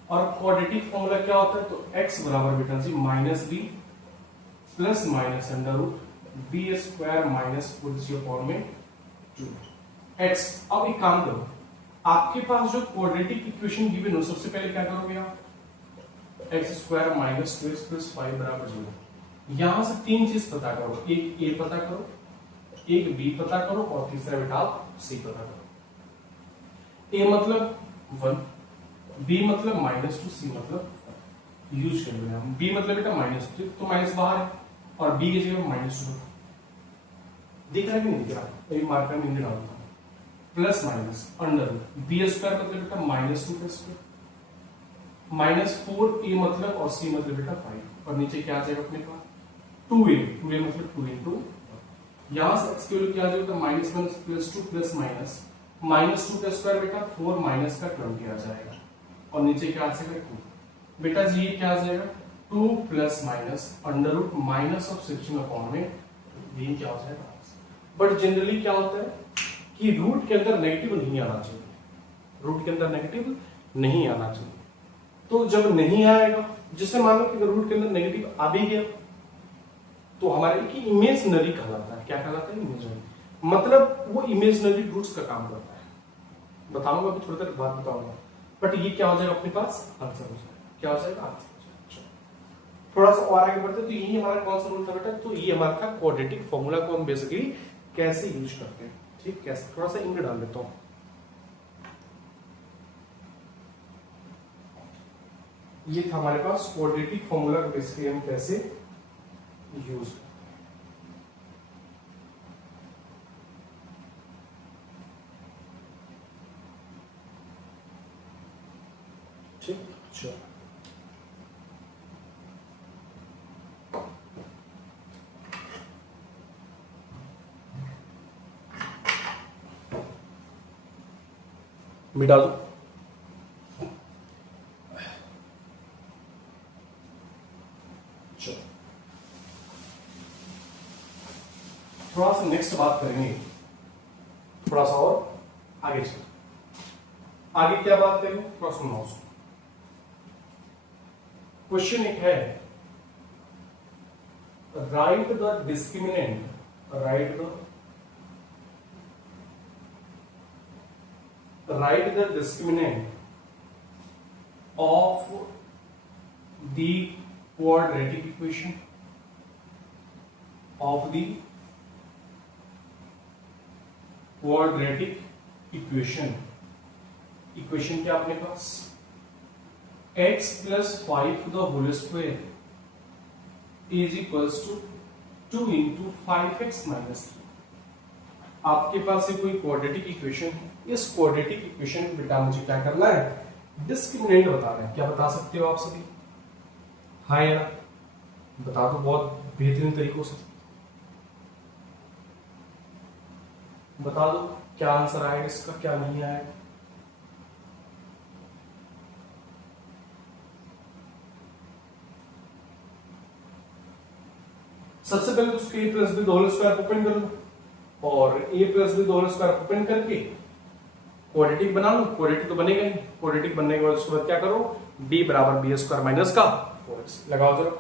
और क्वाड्रेटिक फॉर्मूला क्या होता है? तो एक्स बराबर बेटा जी minus B plus minus under root B square minus form में 2x। अब एक काम करो, आपके पास जो क्वाड्रेटिक इक्वेशन गिवन हो, सबसे पहले क्या करोगे आप? X square minus 2x plus 5 बराबर 0। यहां से तीन चीज पता करो, एक ए पता करो, एक बी पता करो, और तीसरा बेटा आप सी पता करो। ए मतलब 1, बी मतलब -2, सी मतलब यूज कर लो। बी मतलब बेटा -2, तो माइनस बाहर है, और बी की जगह -2 दिख रहा है कि नहीं दिख रहा? अभी मार्कर में डालता हूं, plus minus under B square मतलब बेटा -2 का स्क्वायर, -4 ए मतलब, और सी मतलब बेटा 5, और नीचे क्या आ जाएगा अपने पास? 2a मतलब 2 इंटू, यहां से एक्स की वैल्यू क्या आ जाएगा? -1 प्लस 2 प्लस माइनस -2 का स्क्वायर बेटा 4 माइनस का 20 आ जाएगा, और नीचे क्या आ जाएगा? 2 बेटा जी, ये क्या आ जाएगा? 2 plus minus under root minus of 16 upon में ये क्या हो जाएगा? बट जनरली क्या होता है कि रूट के अंदर नेगेटिव नहीं आना चाहिए, रूट के अंदर नेगेटिव नहीं आना चाहिए। तो जब नहीं आएगा, जैसे मान लो कि रूट के अंदर नेगेटिव आ भी गया, तो हमारे की इमेजनरी कहलाता है। क्या कहलाता है? इमेजनरी, मतलब वो इमेजनरी रूट्स का काम करता है। बताऊंगा अभी थोड़ी देर बाद बताऊंगा, बट ये क्या हो जाएगा अपने पास? आंसर हो जाएगा। क्या हो जाएगा? आंसर हो जाएगा। थोड़ा सा और आगे बढ़ते, तो यही हमारा कौन सा रूल था बेटा? तो ये हमारा था क्वाड्रेटिक फॉर्मूला को हम बेसिकली कैसे यूज करते हैं। ठीक, कैसे? थोड़ा सा इंक डाल देता हूं। ये था हमारे पास क्वाड्रेटिक फॉर्मूला को बेसिकली हम कैसे यूज करते हैं। ठीक, चलो मिटा दो। चलो थोड़ा सा नेक्स्ट बात करेंगे, थोड़ा सा और आगे चलो। आगे क्या बात करेंगे? थोड़ा सुनो। क्वेश्चन एक है, write the discriminant, write the discriminant of the quadratic equation of the quadratic equation। Equation क्या अपने पास? x plus 5 the whole square is equals to 2 into 5x minus 3। आपके पास ये कोई क्वाड्रेटिक इक्वेशन है। इस क्वाड्रेटिक इक्वेशन में बेटा मुझे क्या करना है? डिस्क्रिमिनेंट बताना है। क्या बता सकते हो आप सभी? हाँ या ना? बता दो बहुत बेहतरीन तरीकों से बता दो। क्या आंसर आएगा इसका, क्या नहीं आएगा? सबसे पहले तो उसके a plus B whole square open कर लो, और a plus B whole square open करके क्वाड्रेटिक बना लो। क्वाड्रेटिक तो बनेगा ही, क्वाड्रेटिक बनने के बाद उसके बाद क्या करो? b बराबर बी स्क्वायर माइनस का 4x लगाओ जरा।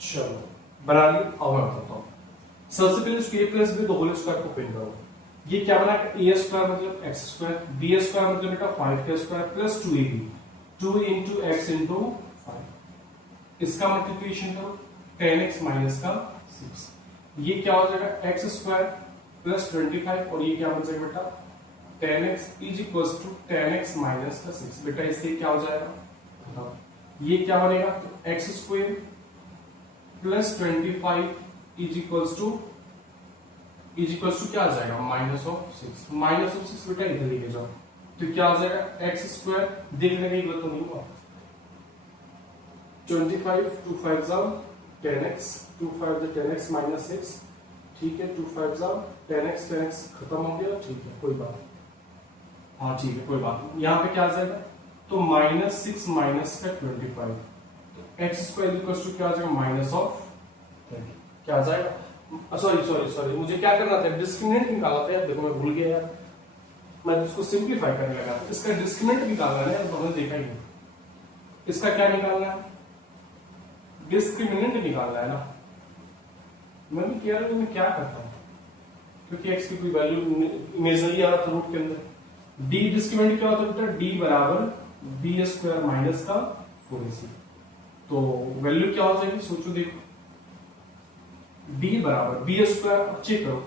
चलो बना ली। अब मैं बताता हूँ। सबसे पहले इसको a plus B whole square को पिन करो। ये क्या बना, ए स्क्वायर मतलब एक्स स्क्वायर, बी स्क्वायर मतलब बेटा 5 square plus 2ab, 2 into X into 5। इसका मल्टीप्लिकेशन करो 10x माइनस का 6। ये क्या हो जाएगा, एक्स स्क्वायर प्लस 25 और ये क्या बन जाएगा बेटा 10x is equal to 10x minus का 6। बेटा इससे क्या हो जाएगा, ये क्या बनेगा, तो x square plus 25 is equals to क्या आ जाएगा, माइनस ऑफ 6। माइनस ऑफ 6 बेटा इधर लेके जाओ तो क्या आ जाएगा, एक्स स्क्वायर देखने की गलत तो नहीं हुआ, 25 2 5 10x, 2 5 10x माइनस 6, ठीक है 2 5 10x, 10x खत्म हो गया, ठीक है कोई बात, हाँ ठीक है कोई बात। यहाँ पे क्या आ जाएगा, तो माइनस 6 माइनस का 25, तो एक्स स्क्वायर इक्वल टू क्या आ जाएगा, माइनस ऑफ 30। क्या आ जाएगा, सॉरी मुझे क्या करना था, डिस्क्रिमिनेंट निकालना था यार, देखो मैं भूल गया यार, मैं इसको सिंपलीफाई करने लगा। इसका डिस्क्रिमिनेंट निकालना है, तो हमने देखा ही नहीं। इसका क्या निकालना है, डिस्क्रिमिनेंट निकालना है ना। मैं भी कह रहा हूं मैं क्या करता हूं, क्योंकि एक्स की कोई वैल्यू इमेजिनरी आ रहा था रूट के अंदर। डी डिस्क्रिमिनेंट क्या होता है बेटा, डी बराबर बी स्क्वायर माइनस का 4ac। तो वैल्यू क्या हो जाएगी, सोचो देखो, डी बराबर बी स्क्वायर, चेक करो।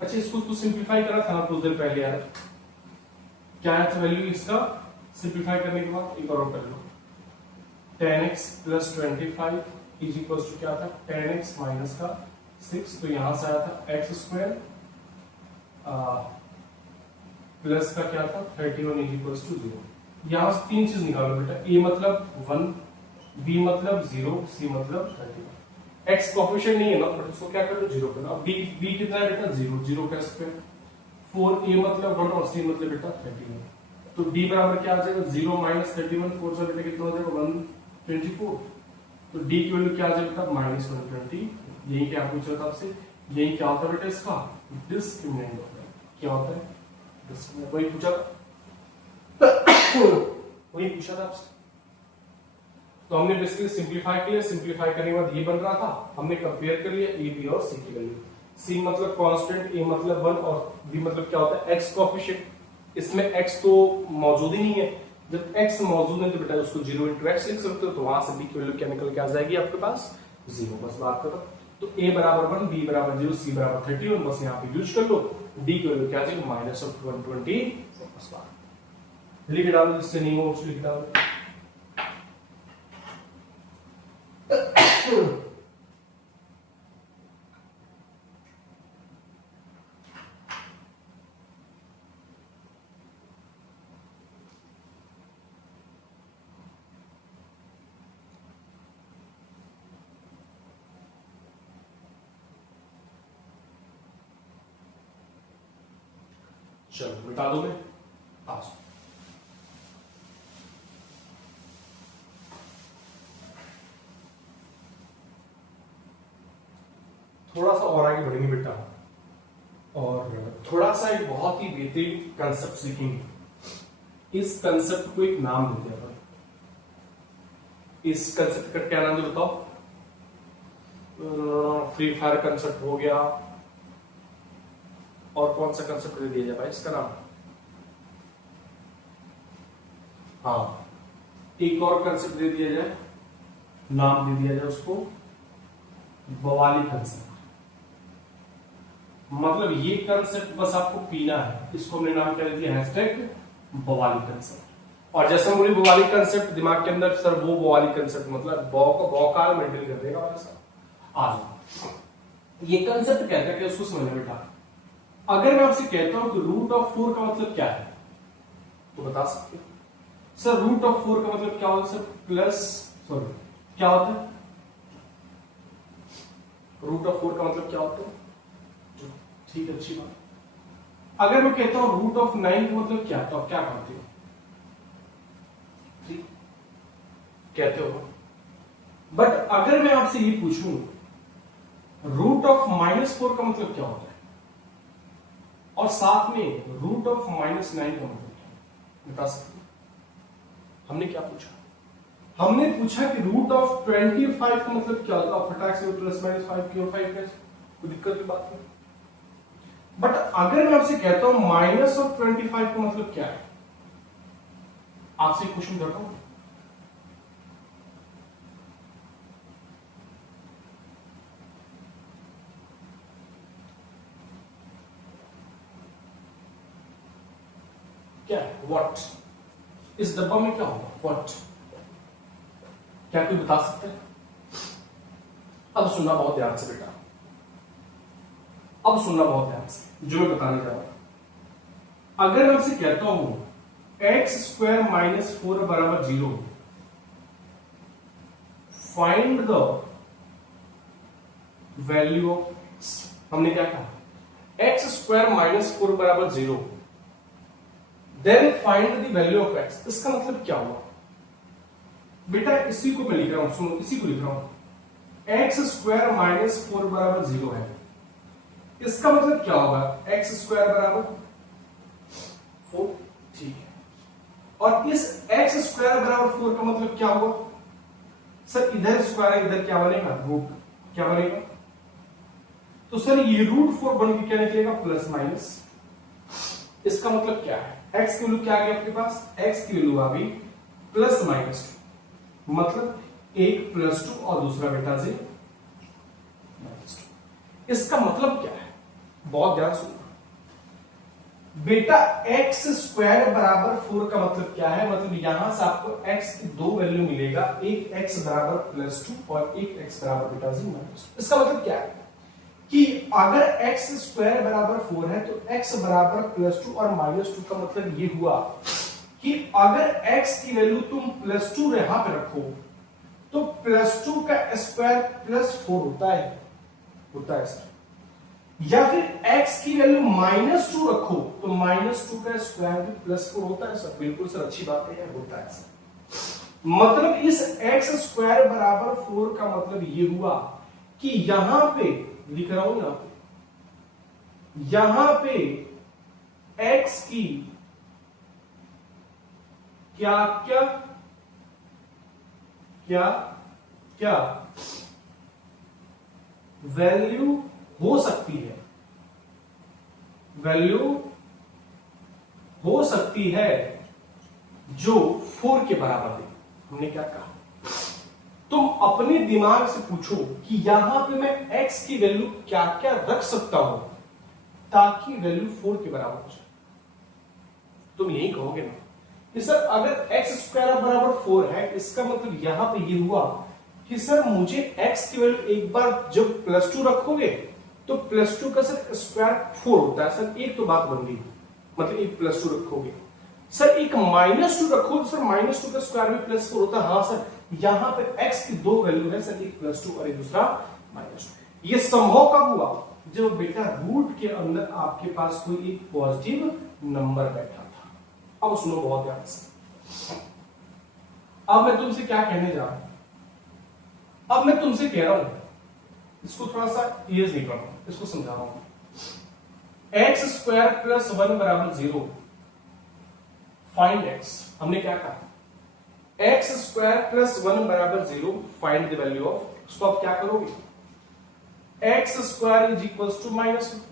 अच्छा इसको तो सिंप्लीफाई करा था ना कुछ देर पहले यार, क्या है वैल्यू इसका, सिंप्लीफाई करने के बाद एक और कर लो, 10x plus 25 is equal to क्या था, 10x माइनस का 6। तो यहां से आया था एक्स स्क्वायर प्लस का क्या था 31 इज इक्वल टू 0। यहां से तीन चीज निकालो बेटा, a मतलब 1, b मतलब 0, c मतलब 31। x कोफिशिएंट नहीं है ना, बट इसको क्या कर लो 0 करना। अब b कितना है बेटा 0, 0 का स्क्वायर, 4a मतलब 1 और c मतलब बेटा 31। तो d बराबर क्या आ जाएगा, 0 माइनस 31, 4 से बेटा कितना हो जाएगा 124। तो d की वैल्यू क्या आ जाएगा माइनस 120। यही क्या पूछा था आपसे, यही क्या होता है बेटा इसका डिस्क्रिमिनेंट होता है। क्या होता है डिस्क्रिमिनेंट, वही पूछा वही पूछा था आपसे। तो हमने बेसिकली सिंप्लीफाई किया, सिंप्लीफाई करने के बाद ये बन रहा था, हमने कंपेयर कर लिया ए बी और सी की वैल्यू। सी मतलब कांस्टेंट, ए मतलब 1 और बी मतलब क्या होता है एक्स कोएफिशिएंट। इसमें एक्स तो मौजूद ही नहीं है, जब एक्स मौजूद है तो बेटा उसको 0 इंटू एक्स लिख सकते हो, तो वहां से बी की वैल्यू क्या निकल के आ जाएगी आपके पास 0। बस बात करो, तो ए बराबर 1, बी बराबर 0, सी बराबर 31, बस यहाँ पे यूज कर लो। डी की वैल्यू क्या आ जाएगी माइनस ऑफ 120। बस बात लिख डालो, जिससे नहीं हो उसको लिख डालो। चलो मिटा दो मैं पास। थोड़ा सा और आगे बढ़ेंगे बेटा, और थोड़ा सा एक बहुत ही बेहतरीन कंसेप्ट सीखेंगे। इस कंसेप्ट को एक नाम देते हैं। इस कंसेप्ट का क्या नाम है बताओ, फ्री फायर कंसेप्ट हो गया, और कौन सा कंसेप्ट दे दिया जाए भाई इसका नाम, हाँ एक और कंसेप्ट दे दिया जाए, नाम दे दिया जाए उसको बवाली कंसेप्ट। मतलब ये कंसेप्ट बस आपको पीना है, इसको हमने नाम क्या दे दिया, हैशटैग बवाली कंसेप्ट। और जैसे मुझे बवाली कंसेप्ट दिमाग के अंदर, सर वो बवाली कंसेप्ट मतलब बौ को बौकाल मेंटेन कर देगा हमारे साथ। आज ये कंसेप्ट कहता है कि उसको समझना बेटा। अगर मैं आपसे कहता हूं कि रूट ऑफ 4 का मतलब क्या है, तो बता सकते हो सर रूट ऑफ 4 का मतलब क्या होता है, सर प्लस, सॉरी क्या होता है, रूट ऑफ 4 का मतलब क्या होता है, ठीक है अच्छी बात। अगर मैं कहता हूं रूट ऑफ 9 का मतलब क्या, तो आप क्या कहते हो, ठीक कहते हो। बट अगर मैं आपसे ये पूछूं रूट ऑफ -4 का मतलब क्या होता है, और साथ में रूट ऑफ -9 का मतलब क्या है, बता सकते हैं। हमने क्या पूछा, हमने पूछा कि रूट ऑफ 25 का मतलब क्या होता है, फटाक से प्लस माइनस 5 की और 5 कैसे, कोई दिक्कत की बात नहीं। बट अगर मैं आपसे कहता हूं माइनस ऑफ 25 का मतलब क्या है, आपसे क्वेश्चन करता हूं, क्या है, व्हाट, इस डब्बा में क्या होगा, व्हाट, क्या कोई बता सकता है? अब सुनना बहुत ध्यान से बेटा, अब सुनना बहुत ध्यान से जो मैं बताने जा रहा हूं। अगर मैं आपसे कहता हूं एक्स स्क्वायर माइनस 4 बराबर 0, find the value of x, हमने क्या कहा, एक्स स्क्वायर माइनस 4 बराबर 0, then find the value of x. इसका मतलब क्या हुआ बेटा, इसी को मैं लिख रहा हूं, सुनो इसी को लिख रहा हूं, एक्स स्क्वायर माइनस 4 बराबर 0 है, इसका मतलब क्या होगा, एक्स स्क्वायर बराबर 4, ठीक है। और इस एक्स स्क्वायर बराबर 4 का मतलब क्या होगा, सर इधर स्क्वायर है, इधर क्या बनेगा, रूट, क्या बनेगा, तो सर ये रूट 4 बन के क्या निकलेगा, प्लस माइनस। इसका मतलब क्या है, एक्स की वैल्यू क्या आ गई आपके पास, एक्स की वैल्यू आ गई प्लस माइनस 2, मतलब एक प्लस 2 और दूसरा बेटा जी माइनस 2। इसका मतलब क्या है, बहुत ध्यान सुनना बेटा, एक्स स्क्वायर बराबर 4 का मतलब क्या है, मतलब यहां से आपको एक्स की दो वैल्यू मिलेगा, एक एक्स बराबर प्लस 2 और एक एक्स बराबर बेटा जी माइनस 2। इसका मतलब क्या है कि अगर एक्स स्क्वायर बराबर 4 है तो एक्स बराबर प्लस 2 और माइनस 2 का मतलब ये हुआ कि अगर एक्स की वैल्यू तुम प्लस 2 यहां पे रखो तो प्लस 2 का स्क्वायर प्लस 4 होता है सर, या फिर x की वैल्यू माइनस 2 रखो तो माइनस 2 का स्क्वायर भी प्लस 4 होता है सर, बिल्कुल सर, अच्छी बात है, होता है सर। मतलब इस x स्क्वायर बराबर 4 का मतलब ये हुआ कि यहां पे लिख रहा हूं, यहां पे x की क्या क्या क्या क्या वैल्यू हो सकती है, वैल्यू हो सकती है जो 4 के बराबर है। हमने क्या कहा, तुम अपने दिमाग से पूछो कि यहां पे मैं x की वैल्यू क्या क्या रख सकता हूं ताकि वैल्यू 4 के बराबर हो जाए। तुम यही कहोगे ना कि सर अगर x स्क्वायर बराबर 4 है, इसका मतलब यहां पे ये हुआ कि सर मुझे x की वैल्यू एक बार जब प्लस 2 रखोगे तो प्लस 2 का सर स्क्वायर 4 होता है सर, एक तो बात बन गई, मतलब एक प्लस 2 रखोगे, सर एक माइनस 2 रखो तो सर माइनस 2 का स्क्वायर भी प्लस 4 होता है। हाँ सर, यहां पे x की दो वैल्यू है सर, एक प्लस 2 और एक दूसरा माइनस 2। ये संभव कब हुआ, जब बेटा रूट के अंदर आपके पास कोई एक पॉजिटिव नंबर बैठा था। अब सुनो बहुत ध्यान से, अब मैं तुमसे क्या कहने जा रहा हूं, अब मैं तुमसे कह रहा हूं, इसको थोड़ा सा क्लियर नहीं कर रहा हूं, इसको समझा रहा हूं। एक्स स्क्वायर प्लस 1 बराबर 0, फाइंड एक्स। हमने क्या कहा, एक्स स्क्वायर प्लस 1 बराबर 0, find the value of x. तो आप क्या करोगे, x square is equal to minus 1,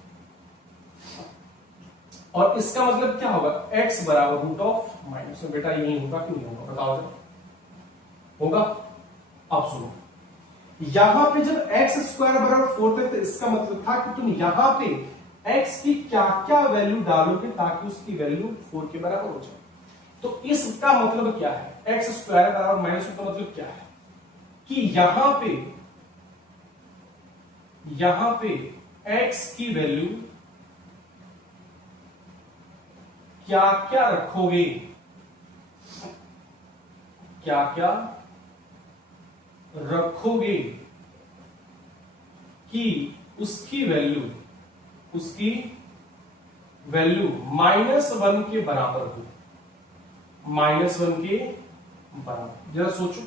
और इसका मतलब क्या होगा, एक्स बराबर रूट ऑफ माइनस 1। बेटा यही होगा कि नहीं होगा, बताओ जरा, होगा। अब सुनो, यहां पे जब एक्स स्क्वायर बराबर 4 थे तो इसका मतलब था कि तुम यहां पे एक्स की क्या क्या वैल्यू डालोगे ताकि उसकी वैल्यू 4 के बराबर हो जाए। तो इसका मतलब क्या है, एक्स स्क्वायर बराबर माइनस 1 का मतलब क्या है कि यहां पे एक्स की वैल्यू क्या क्या रखोगे, क्या क्या रखोगे कि उसकी वैल्यू -1 के बराबर हो, -1 के बराबर। जरा सोचो,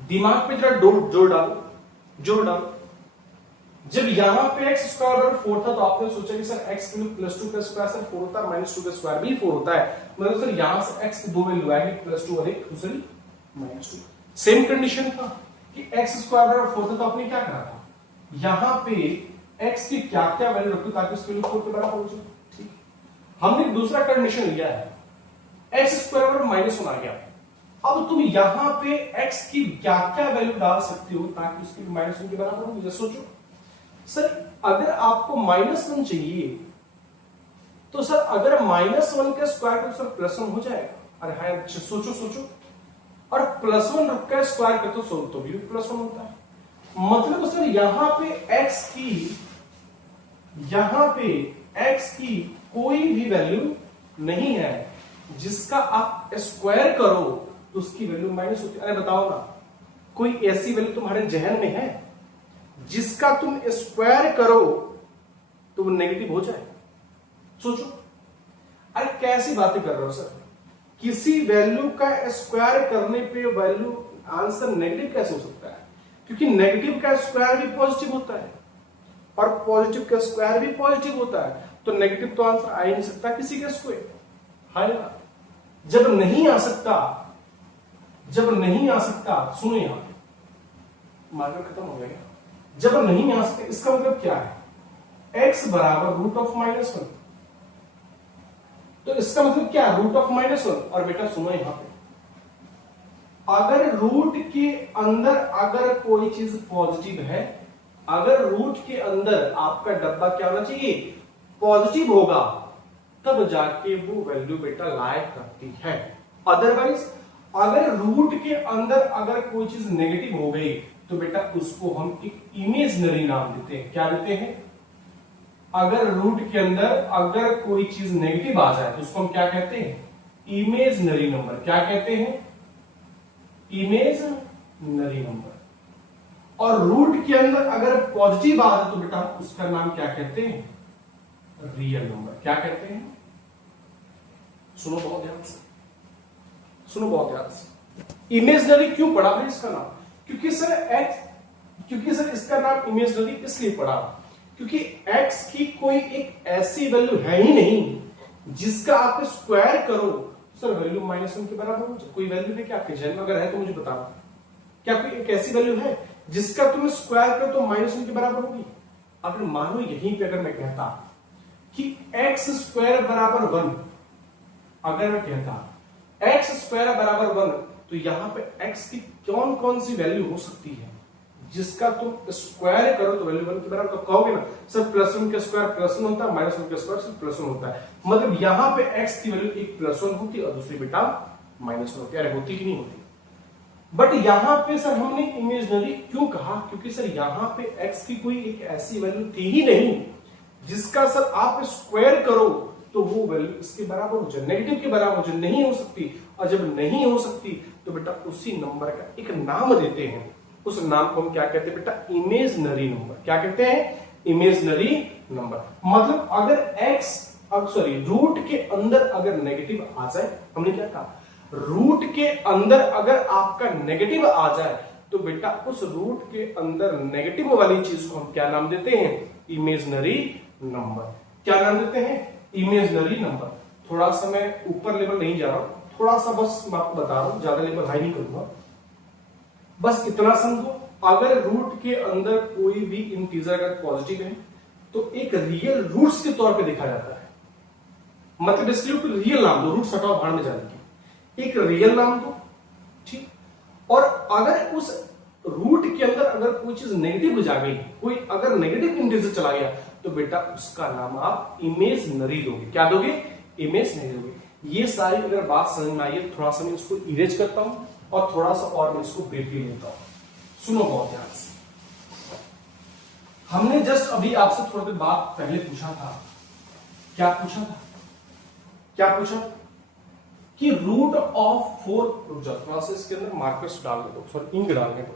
दिमाग पे जरा जोर डालो। जब यहां पे एक्स स्क्वायर बराबर 4 था तो आपने सोचा कि सर एक्स की वैल्यू +2 का स्क्वायर सर 4 होता है, -2 का स्क्वायर भी 4 होता है, मतलब सर यहां से एक्स की दो वैल्यू आएगी +2 और एक दूसरी -2। सेम कंडीशन था कि एक्स स्क्वायर बराबर 4 था, तो आपने क्या करा था, यहां पे एक्स की क्या क्या वैल्यू रखो ताकि उसके लिए 4 के बराबर हो जाए। ठीक, हमने दूसरा कंडीशन लिया है, एक्स स्क्वायर बराबर -1 आ गया। अब तुम यहां पे x की क्या क्या वैल्यू डाल सकते हो ताकि उसकी -1 के बराबर हो। सोचो सर, अगर आपको -1 चाहिए तो सर अगर -1 का स्क्वायर तो सर +1 हो जाएगा। अरे हाँ, सोचो सोचो, और +1 का स्क्वायर कर तो भी +1 होता है। मतलब सर यहां पे x की कोई भी वैल्यू नहीं है जिसका आप स्क्वायर करो तो उसकी वैल्यू माइनस होती है। अरे बताओ ना, कोई ऐसी वैल्यू तुम्हारे जहन में है जिसका तुम स्क्वायर करो तो वो नेगेटिव हो जाए? सोचो, अरे कैसी बातें कर रहे हो सर, किसी वैल्यू का स्क्वायर करने पे वैल्यू आंसर नेगेटिव कैसे हो सकता है? क्योंकि नेगेटिव का स्क्वायर भी पॉजिटिव होता है और पॉजिटिव का स्क्वायर भी पॉजिटिव होता है, तो नेगेटिव तो आंसर आ ही नहीं सकता किसी का स्क्वायर। हाँ, जब नहीं आ सकता, सुनो यहां, मार्कर खत्म हो गया। जब नहीं आ सकता इसका मतलब क्या है, x बराबर √(-1), तो इसका मतलब क्या है, √(-1). और बेटा सुनो यहां पे, अगर रूट के अंदर अगर कोई चीज पॉजिटिव है, अगर रूट के अंदर आपका डब्बा क्या होना चाहिए, पॉजिटिव होगा, तब जाके वो वैल्यू बेटा लायक करती है। अदरवाइज अगर रूट के अंदर अगर कोई चीज नेगेटिव हो गई तो बेटा उसको हम एक इमेजनरी नाम देते हैं। क्या देते हैं? अगर रूट के अंदर अगर कोई चीज नेगेटिव आ जाए तो उसको हम क्या कहते हैं, इमेजनरी नंबर। क्या कहते हैं? Imaginary number. और रूट के अंदर अगर पॉजिटिव आ जाए तो बेटा उसका नाम क्या कहते हैं, रियल नंबर। क्या कहते हैं? सुनो बहुत ध्यान से, सुनो बहुत ध्यान से। इमेजनरी क्यों पड़ा है इसका नाम? क्योंकि सर इसका नाम इमेजनरी इसलिए पड़ा क्योंकि x की कोई एक ऐसी वैल्यू है ही नहीं जिसका आप स्क्वायर करो सर वैल्यू -1 के बराबर हो जाए। कोई वैल्यू है क्या आपके जहन में? अगर है तो मुझे बताओ, क्या कोई एक ऐसी वैल्यू है जिसका तुम स्क्वायर करो तो -1 के बराबर होगी? अगर मानो यहीं पे अगर मैं कहता कि x² बराबर 1, अगर मैं कहता x² बराबर 1, तो यहां पे x की कौन कौन सी वैल्यू हो सकती है जिसका तुम स्क्वायर करो तो वैल्यू 1 के बराबर? तो कहोगे ना सर +1 का स्क्वायर +1 होता है, -1 का स्क्वायर सिर्फ +1 होता है। मतलब यहां पे x की वैल्यू एक +1 होती है और दूसरी बेटा -1 होती है। अरे होती कि नहीं होती? बट यहां पे सर हमने इमेजनरी क्यों कहा? क्योंकि सर यहां पे x की कोई एक ऐसी वैल्यू थी ही नहीं जिसका सर आप स्क्वायर करो तो वो वैल्यू इसके बराबर हो जाए, नेगेटिव के बराबर हो जाए। नहीं हो सकती, और जब नहीं हो सकती तो बेटा उसी नंबर का एक नाम देते हैं। उस नाम को हम क्या कहते हैं बेटा? Imaginary number. क्या कहते हैं? Imaginary number. मतलब अगर रूट के अंदर अगर नेगेटिव आ जाए, हमने क्या कहा, रूट के अंदर अगर आपका नेगेटिव आ जाए तो बेटा उस रूट के अंदर नेगेटिव वाली चीज को हम क्या नाम देते हैं? Imaginary number. क्या नाम देते हैं? Imaginary number. थोड़ा सा मैं ऊपर लेवल नहीं जा रहा हूं, थोड़ा सा बस मैं आपको बता रहा हूं, ज्यादा लेवल हाई नहीं करूंगा। बस इतना समझो, अगर रूट के अंदर कोई भी इंटीजर अगर पॉजिटिव है तो एक रियल रूट्स के तौर पे देखा जाता है। मतलब इसके लिए रियल नाम दो, रूट्स हटाओ भाड़ में जाने की, एक रियल नाम दो, ठीक। और अगर उस रूट के अंदर अगर कोई चीज नेगेटिव जा गई, कोई अगर नेगेटिव इंटीजर चला गया तो बेटा उसका नाम आप इमेजनरी दोगे। क्या दोगे? इमेजनरी दोगे। ये सारी अगर बात समझ में आई है, थोड़ा सा मैं इसको इरेज करता हूं और थोड़ा सा और मैं इसको ब्रीफली लेता हूं। सुनो बहुत ध्यान से। हमने जस्ट अभी आपसे थोड़ी देर बात पहले पूछा था, क्या पूछा था? क्या पूछा कि रूट ऑफ 4, रुक जाओ थोड़ा सा इसके अंदर मार्कर्स डालने दो, सॉरी इंक डालने दो।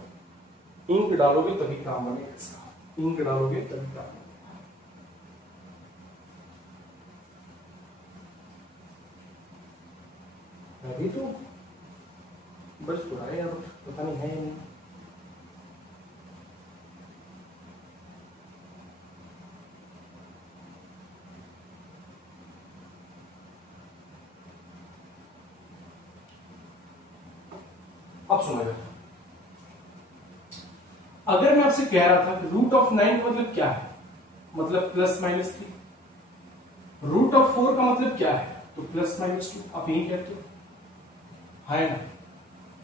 इंक डालोगे तभी काम बनेगा इसका, इंक डालोगे तभी काम बनेगा। अभी तो बस थोड़ा है यार, पता नहीं है नहीं। अब सुनो, अगर मैं आपसे कह रहा था कि रूट ऑफ 9 का मतलब क्या है, मतलब प्लस माइनस 3। रूट ऑफ 4 का मतलब क्या है, तो प्लस माइनस 2। आप यही कहते हो, है ना।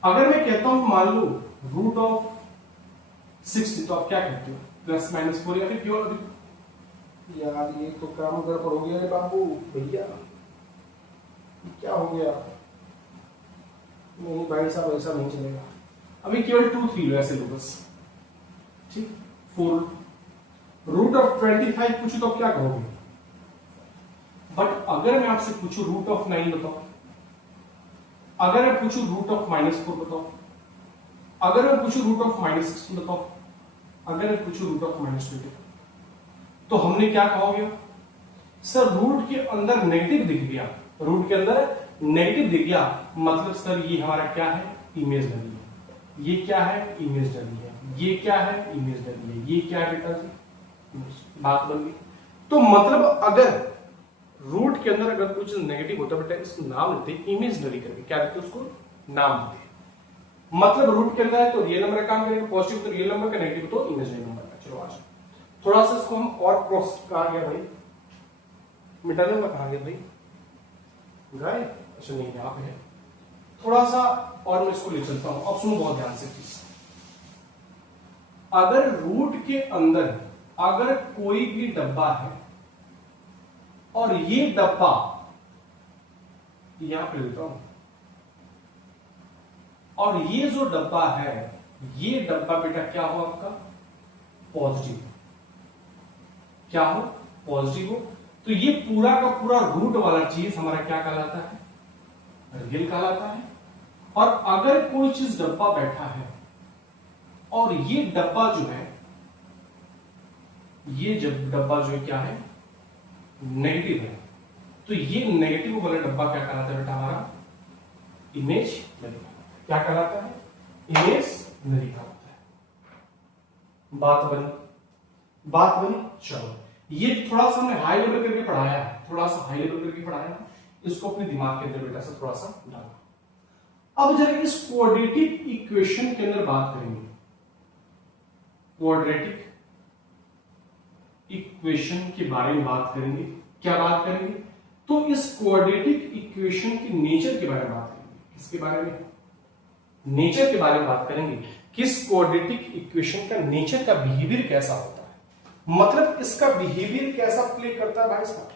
अगर मैं कहता हूं मान लो रूट ऑफ 60, तो आप क्या कहते हो, प्लस माइनस 4 या फिर प्योर। यार ये तो काम गड़बड़ हो गया है बाबू भैया, क्या हो गया। नहीं भाई साहब ऐसा नहीं चलेगा, अभी केवल 2 3 लो, ऐसे लो बस, ठीक। 4 रूट ऑफ 25 पूछू तो क्या कहोगे, बट अगर मैं आपसे पूछू रूट ऑफ 9 बताओ, अगर मैं पूछू रूट ऑफ -4 बताओ, अगर मैं पूछू रूट ऑफ -16 बताओ, अगर मैं पूछू रूट ऑफ -20, तो हमने क्या कहोगे, सर रूट के अंदर नेगेटिव दिख गया, रूट के अंदर नेगेटिव दिख गया, मतलब सर ये हमारा क्या है, इमेजिनरी है। ये क्या है, इमेजिनरी है। ये क्या है, इमेजिनरी है। ये क्या है बेटा जी, बात बन गई। तो मतलब अगर रूट के अंदर अगर कुछ नेगेटिव होता है बेटा, इसको नाम देते इमेजिनरी करके, क्या देते उसको, नाम देते। मतलब रूट के अंदर है तो रियल नंबर का काम करेगा, पॉजिटिव तो रियल नंबर का, नेगेटिव तो इमेजिनरी नंबर का। चलो आज थोड़ा सा इसको हम और क्रॉस, कहा गया भाई, मिटाने में कहा गया भाई, गाय अच्छा नहीं यहाँ पे है, थोड़ा सा और मैं इसको ले चलता हूं। अब सुनो बहुत ध्यान से प्लीज। अगर रूट के अंदर अगर कोई भी डब्बा है और ये डब्बा यहां पे लेता हूं, और ये जो डब्बा है, ये डब्बा बेटा क्या हो आपका, पॉजिटिव। क्या हो, पॉजिटिव हो, तो ये पूरा का पूरा रूट वाला चीज हमारा क्या कहलाता है, रियल कहलाता है। और अगर कोई चीज डब्बा बैठा है और ये डब्बा जो है, ये जब डब्बा जो है क्या है, नेगेटिव है, तो ये नेगेटिव वाला डब्बा क्या कहलाता है बेटा, हमारा इमेज नरी। क्या कहलाता है, इमेज नरी कहलाता है। बात बनी, बात बनी। चलो ये थोड़ा सा हमने हाई लेवल करके पढ़ाया है, थोड़ा सा हाई लेवल करके पढ़ाया है, इसको अपने दिमाग के अंदर बेटा से थोड़ा सा डालो। अब जरा इस क्वाड्रेटिक इक्वेशन के अंदर बात करेंगे, क्वाड्रेटिक इक्वेशन के बारे में बात करेंगे। क्या बात करेंगे, तो इस क्वाड्रेटिक इक्वेशन के नेचर के बारे में बात करेंगे। किसके बारे में, नेचर के बारे में बात करेंगे। किस क्वाड्रेटिक इक्वेशन का नेचर का बिहेवियर कैसा होता है, मतलब इसका बिहेवियर कैसा प्ले करता है भाई साहब।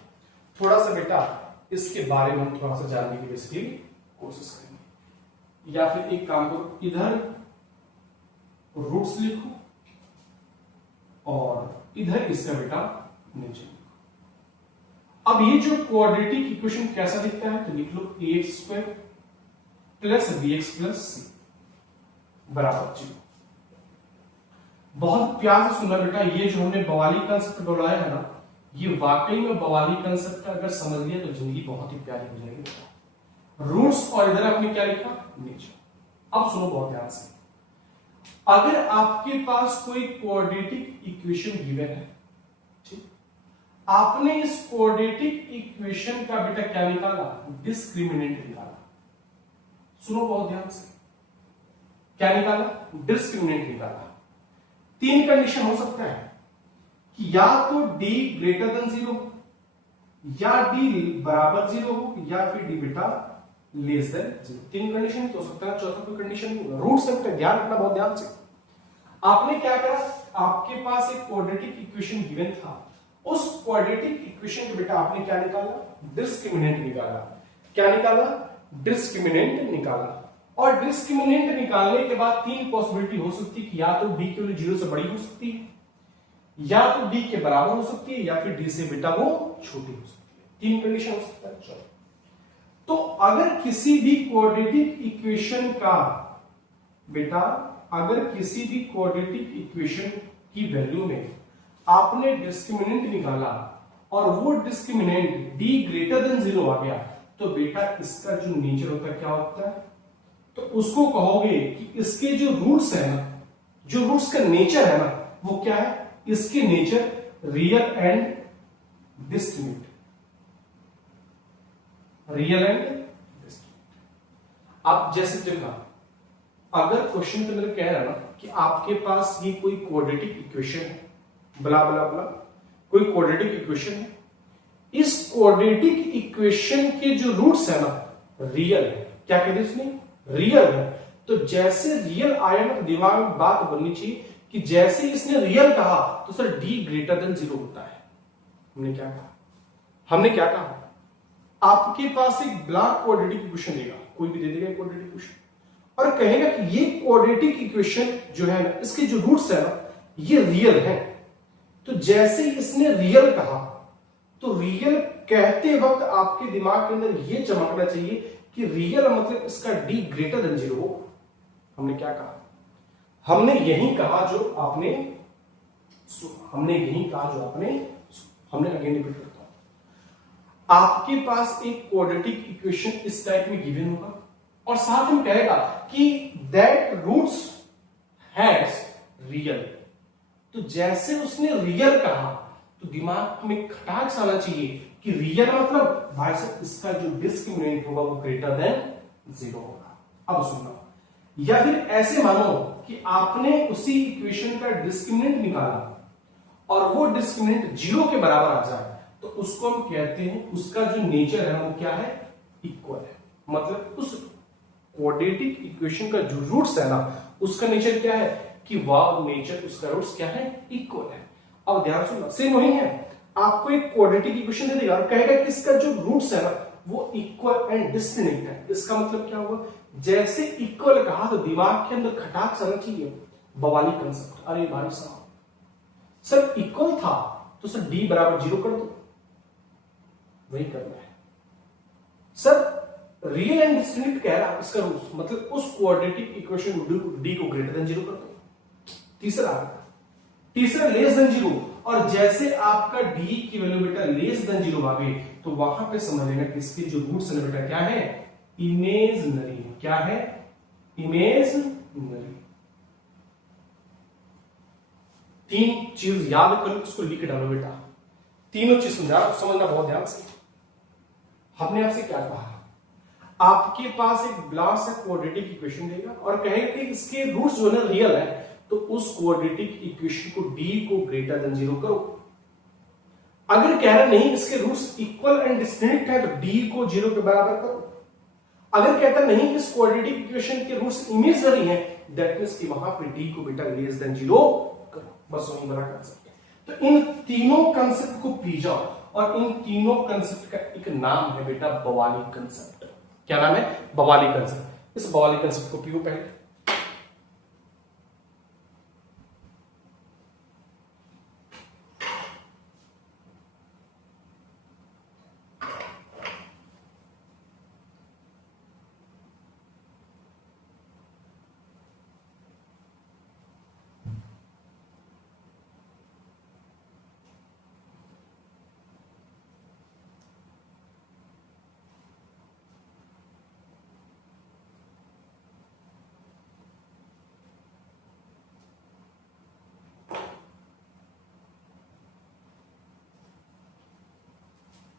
थोड़ा सा बेटा इसके बारे में हम थोड़ा सा जानने की बेसिकली कोशिश करेंगे। या फिर एक काम करो, इधर रूट्स लिखो और इधर इसका बेटा नेचर लिखो। अब ये जो क्वाड्रेटिक इक्वेशन कैसा दिखता है, तो लिख लो ax² plus bx plus c बराबर 0। बहुत प्यार से सुनना बेटा, ये जो हमने बवाली कंसेप्ट बढ़ाया है ना, ये वाकई में बवाली कंसेप्ट अगर समझ लिया तो जिंदगी बहुत ही प्यारी हो जाएगी। रूट्स और इधर आपने क्या लिखा, नेचर। अब सुनो बहुत ध्यान से, अगर आपके पास कोई क्वाड्रेटिक इक्वेशन गिवन है, ठीक, आपने इस क्वाड्रेटिक इक्वेशन का बेटा क्या निकाला, डिस्क्रिमिनेंट निकाला। सुनो बहुत ध्यान से, क्या निकाला, डिस्क्रिमिनेंट निकाला। 3 कंडीशन हो सकता है कि या तो d ग्रेटर देन 0, या d बराबर 0 हो, या फिर d बेटा लेस देन 0। 3 कंडीशन तो हो सकता है, चौथा कोई कंडीशन नहीं होगा। रूट से ध्यान रखना बहुत ध्यान से। आपने क्या करा, आपके पास एक क्वाड्रेटिक इक्वेशन गिवन था, उस क्वाड्रेटिक इक्वेशन के बेटा आपने क्या निकाला, डिस्क्रिमिनेंट निकाला। क्या निकाला, डिस्क्रिमिनेंट निकाला। और डिस्क्रिमिनेंट निकालने के बाद 3 पॉसिबिलिटी हो सकती है कि या तो d की वैल्यू 0 से बड़ी हो सकती है, या तो d के बराबर हो सकती है, या फिर d से बेटा वो छोटी हो सकती है। 3 कंडीशन हो सकता है। चलो, तो अगर किसी भी क्वाड्रेटिक इक्वेशन का बेटा, अगर किसी भी क्वाड्रेटिक इक्वेशन की वैल्यू में आपने डिस्क्रिमिनेंट निकाला और वो डिस्क्रिमिनेंट d ग्रेटर देन 0 आ गया, तो बेटा इसका जो नेचर होता है क्या होता है, तो उसको कहोगे कि इसके जो रूट्स है ना, जो रूट्स का नेचर है ना, वो क्या है, इसके nature real and discriminant. Real and discriminant. आप जैसे देखा, अगर क्वेश्चन के अंदर कह रहा है ना कि आपके पास ये कोई क्वाड्रेटिक इक्वेशन है, ब्ला ब्ला ब्ला, कोई क्वाड्रेटिक इक्वेशन है, इस क्वाड्रेटिक इक्वेशन के जो रूट्स है ना रियल है। क्या कहते हैं इसमें? रियल है। तो जैसे रियल आया ना, दिमाग में बात बननी चाहिए कि जैसे इसने रियल कहा तो सर डी ग्रेटर देन 0 होता है। हमने क्या कहा? आपके पास एक ब्लॉक क्वाड्रेटिक इक्वेशन देगा, कोई भी दे देगा क्वाड्रेटिक इक्वेशन, और कहेगा कि ये क्वाड्रेटिक इक्वेशन जो है ना, इसके जो रूट्स है ना ये रियल है। तो जैसे इसने रियल कहा तो रियल कहते वक्त आपके दिमाग के अंदर ये चमकना चाहिए कि रियल मतलब इसका डी ग्रेटर देन 0 हो। हमने क्या कहा? हमने यही कहा जो आपने हमने अगेन रिपीट करता हूं। आपके पास एक क्वाड्रेटिक इक्वेशन इस टाइप में गिवन होगा और साथ में कहेगा कि दैट रूट्स हैज रियल। तो जैसे उसने रियल कहा तो दिमाग में खटाक सा आना चाहिए कि रियल मतलब भाई साहब इसका जो डिस्क्रिमिनेंट होगा वो ग्रेटर देन 0 होगा। अब सुनना, या फिर ऐसे मानो कि आपने उसी इक्वेशन का डिस्क्रिमिनेंट निकाला और वो डिस्क्रिमिनेंट 0 के बराबर आ जाए तो उसको हम कहते हैं, उसका जो नेचर है वो क्या है? इक्वल है। मतलब उस क्वाड्रेटिक इक्वेशन का जो रूट्स है ना उसका नेचर क्या है कि वाह नेचर उसका रूट्स क्या है? इक्वल है। अब ध्यान सुनना, सेम वही है, आपको एक क्वाड्रेटिक इक्वेशन दे देगा और कहेगा कि इसका जो रूट्स है ना वो इक्वल एंड डिस्टिंक्ट है। इसका मतलब क्या हुआ? जैसे इक्वल कहा तो दिमाग के अंदर खटाक सा चाहिए बवाली कंसेप्ट। अरे भाई साहब सर इक्वल था तो सर डी बराबर 0 कर दो, वही करना है। सर रियल एंड डिस्टिंक्ट कह रहा इसका रूट्स मतलब उस क्वाड्रेटिक इक्वेशन डी को ग्रेटर देन 0 कर दो। तीसरा लेस देन 0, और जैसे आपका डी की वैल्यू बेटा लेस देन 0 आ गई तो वहां पे समझ लेना कि इसके जो रूट्स है बेटा क्या है? इमेजिनरी है। क्या है? इमेजिनरी। 3 चीज याद कर लो, उसको लिख डालो बेटा। तीनों चीज समझना बहुत ध्यान से। हमने आपसे क्या कहा? आपके पास एक ब्लॉक से क्वाड्रेटिक इक्वेशन देगा और कहेगा कि इसके रूट्स जो है रियल है, तो उस क्वाड्रेटिक इक्वेशन को डी को ग्रेटर देन 0 करो। अगर कह रहा नहीं इसके रूट्स इक्वल एंड डिस्टिंक्ट है तो डी को 0 के बराबर करो। अगर कहता नहीं इस क्वाड्रेटिक इक्वेशन के रूट्स इमेजिनरी हैं, दैट मींस कि वहां पे डी को बेटा लेस देन 0 करो। बस वही बड़ा कंसेप्ट है। तो इन तीनों कंसेप्ट को पी जाओ, और इन तीनों कंसेप्ट का एक नाम है बेटा बवाली कंसेप्ट। क्या नाम है? बवाली कंसेप्ट। इस बवाली कंसेप्ट को पियो पहले।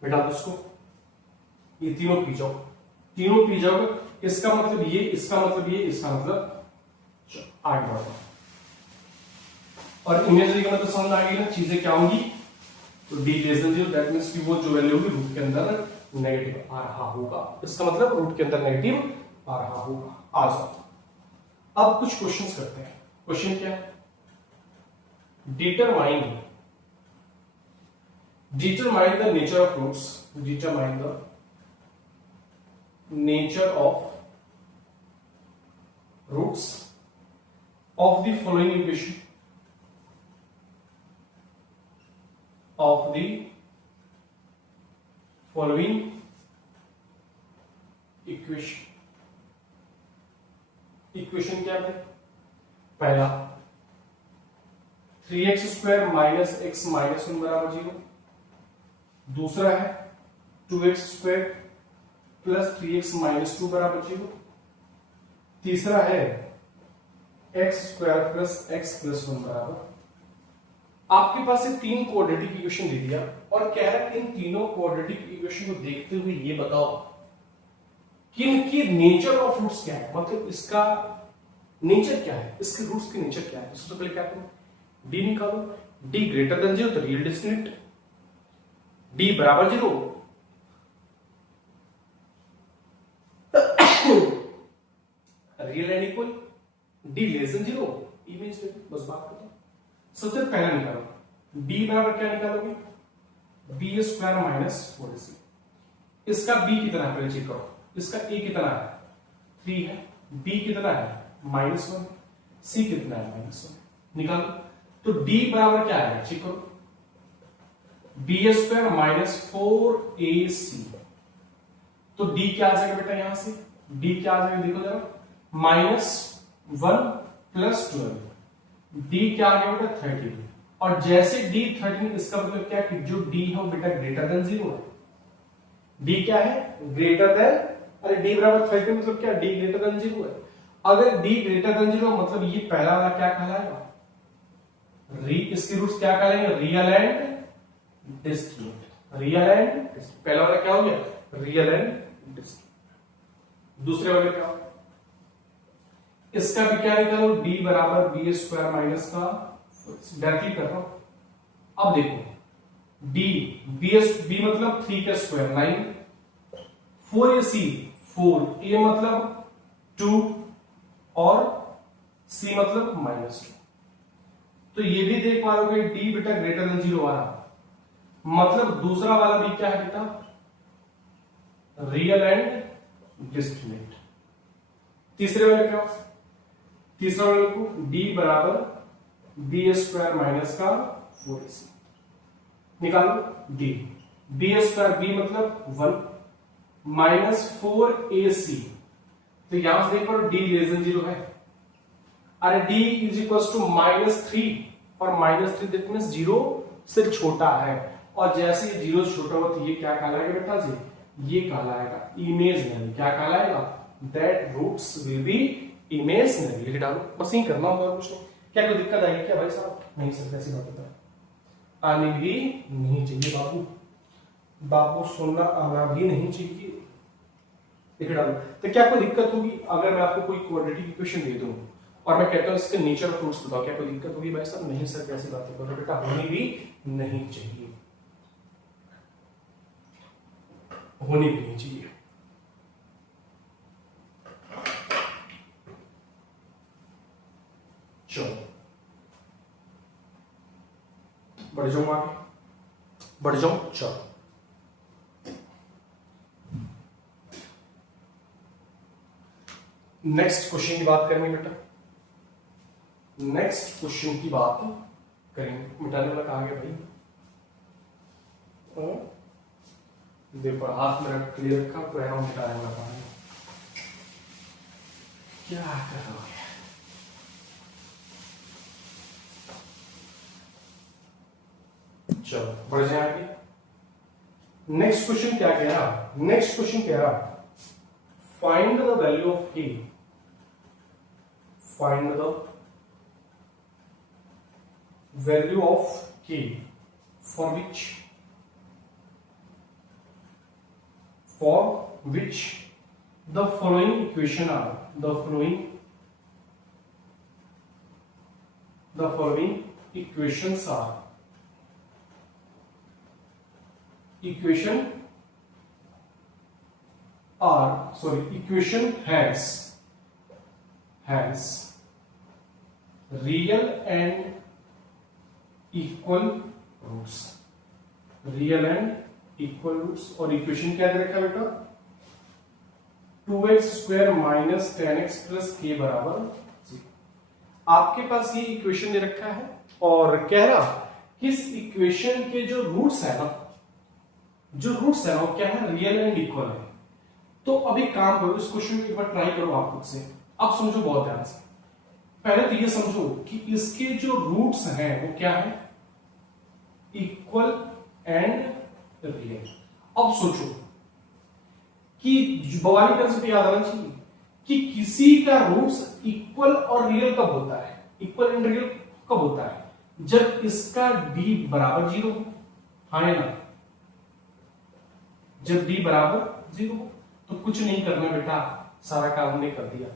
बेटा इसको ये तीनों पी जाओगे। इसका मतलब ये, इसका मतलब ये, इसका मतलब 8 बराबर। और इमेजरी का मतलब समझ आ गई ना, चीजें क्या होंगी? तो D less than 0, that means कि वो जो वैल्यू होगी रूट के अंदर नेगेटिव आ रहा होगा। इसका मतलब रूट के अंदर नेगेटिव आ रहा होगा। आ जाओ अब कुछ क्वेश्चंस करते हैं। क्वेश्चन क्या है? Determine the nature of roots. Determine the nature of roots of the following equation. Of the following equation. Equation क्या है? पहला 3x square minus x minus 1 बराबर 0। दूसरा है 2x square plus 3x minus 2 बराबर 0। तीसरा है x square plus x plus 1 बराबर। आपके पास ये 3 क्वाड्रेटिक इक्वेशन दे दिया और कह रहा है इन तीनों क्वाड्रेटिक इक्वेशन को देखते हुए ये बताओ कि इनकी नेचर ऑफ रूट्स क्या है। मतलब इसका नेचर क्या है, इसके रूट्स की नेचर क्या है। सबसे पहले क्या करो, डी निकालो। डी ग्रेटर देन 0 तो रियल डिस्क्रिमिनेंट, डी बराबर 0 real and equal, D less than 0 imaginary. बस बात खत्म। सबसे पहला निकालो, डी बराबर क्या निकालोगे, बी स्क्वायर माइनस 4ac। इसका बी कितना है पहले चेक करो, इसका ए कितना है 3 है, बी कितना है -1, सी कितना है -1 निकालो। तो डी बराबर क्या आएगा चेक करो, बी स्क्वायर माइनस 4ac। तो डी क्या आ जाएगा बेटा, यहां से डी क्या आ जाएगा देखो जरा, -1 + 12, डी क्या आ गया बेटा 13। और जैसे डी 13, इसका मतलब क्या कि जो डी है वो बेटा ग्रेटर देन 0 है। डी क्या है ग्रेटर देन, अरे डी बराबर 13 मतलब क्या, डी ग्रेटर देन 0 है। अगर डी ग्रेटर देन 0 मतलब ये पहला वाला क्या कहलाएगा, इसके रूट्स क्या कहलाएंगे, real and discrete. Real and पहला वाला क्या हो गया, रियल एंड डिस्क्रीट। दूसरे वाले क्या, इसका भी क्या निकालो, डी बराबर बी स्क्वायर माइनस का, डायरेक्टली कर रहा हूं। अब देखो डी बी मतलब 3 का स्क्वायर 9, 4ac 4, ए मतलब 2 और सी मतलब -2। तो ये भी देख पा रहे हो डी बेटा ग्रेटर देन 0 वाला, मतलब दूसरा वाला भी क्या है बेटा, रियल एंड डिस्क्रीट। तीसरे वाले क्या, तीसरा वाले को डी बराबर बी स्क्वायर माइनस का 4ac निकालो। डी बी स्क्वायर बी मतलब 1 -4ac, तो यहां से देख पा डी लेस देन 0 है। अरे डी इज इक्वल टू -3 और -3 दैट मींस 0 से छोटा है, और जैसे 0 से छोटा हो तो ये क्या कहलाएगा बेटा जी, ये कहलाएगा इमेजिनरी। क्या कहलाएगा, that roots will be imaginary. लिख डालो, बस यही करना होगा, कुछ नहीं। क्या कोई दिक्कत आएगी क्या भाई साहब, नहीं सर ऐसी बात होता है, आनी भी नहीं चाहिए बाबू, बाबू सुनना आना भी नहीं चाहिए। लिख डालो। तो क्या कोई दिक्कत होगी अगर मैं आपको कोई क्वाड्रेटिक इक्वेशन दे दूं और मैं कहता हूं इसके नेचर ऑफ रूट्स बताओ, क्या कोई दिक्कत होगी भाई साहब, नहीं सर कैसी बात है बेटा, होनी भी नहीं चाहिए, होनी भी नहीं चाहिए। चलो बढ़ जाऊं आगे, बढ़ जाऊं। चलो नेक्स्ट क्वेश्चन की बात करेंगे बेटा, नेक्स्ट क्वेश्चन की बात करेंगे। मिटाने वाला कहा गया भाई, देखो हाथ मेरा क्लियर रखा, तो एरो मिटाने वाला कहा गया, क्या कर रहा है। चलो बढ़ जाए आगे। नेक्स्ट क्वेश्चन क्या कह रहा, नेक्स्ट क्वेश्चन कह रहा find the value of k, find the value of k for which the following equation are, the following equations are, equation has real and equal roots, real and equal roots। और equation क्या दे रखा है बेटा, 2x square minus 10x plus k बराबर 0। आपके पास ये equation दे रखा है और कह रहा कि इस इक्वेशन के जो रूट्स है ना, जो रूट्स है ना वो क्या है, रियल एंड इक्वल है। तो अभी काम करो, इस क्वेश्चन को एक बार ट्राई करो आप खुद से। अब समझो बहुत ध्यान से, पहले तो ये समझो कि इसके जो रूट्स हैं वो क्या है, इक्वल एंड रियल। अब सोचो कि बवाली कंसेप्ट याद आना चाहिए कि किसी का रूट्स इक्वल और रियल कब होता है, इक्वल एंड रियल कब होता है, जब इसका d बराबर 0 हो, हाँ या ना। जब d बराबर 0 हो तो कुछ नहीं करना बेटा, सारा काम हमने कर दिया।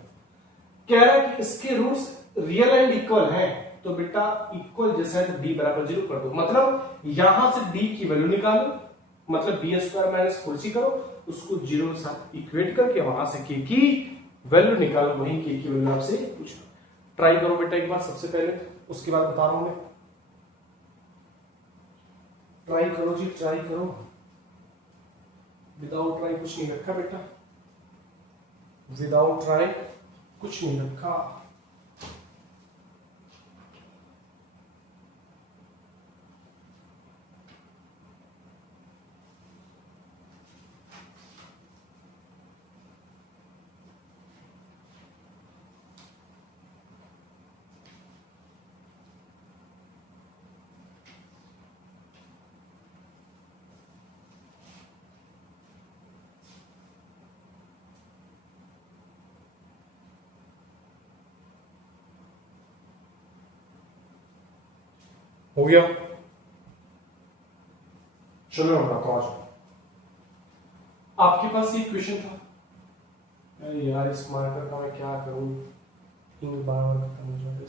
कह रहा है कि इसके रूट्स रियल एंड इक्वल हैं, तो बेटा इक्वल जैसा है तो d बराबर 0 कर दो। मतलब यहां से d की वैल्यू निकालो, मतलब बी स्क्वायर माइनस 4c करो, उसको 0 के साथ इक्वेट करके वहां से k की वैल्यू निकालो, वही k की वैल्यू आपसे पूछा। ट्राई करो बेटा एक बार सबसे पहले, उसके बाद बता रहा हूं मैं। ट्राई करो जी, ट्राई करो, विदाउट ट्राई कुछ नहीं रखा बेटा, विदाउट ट्राई कुछ नहीं रखा। हो गया, चलो मैं बताता हूं। आपके पास ये क्वेश्चन था, अरे यार इस मार्कर का मैं क्या करूं, इंक बार बार खत्म हो जाता है।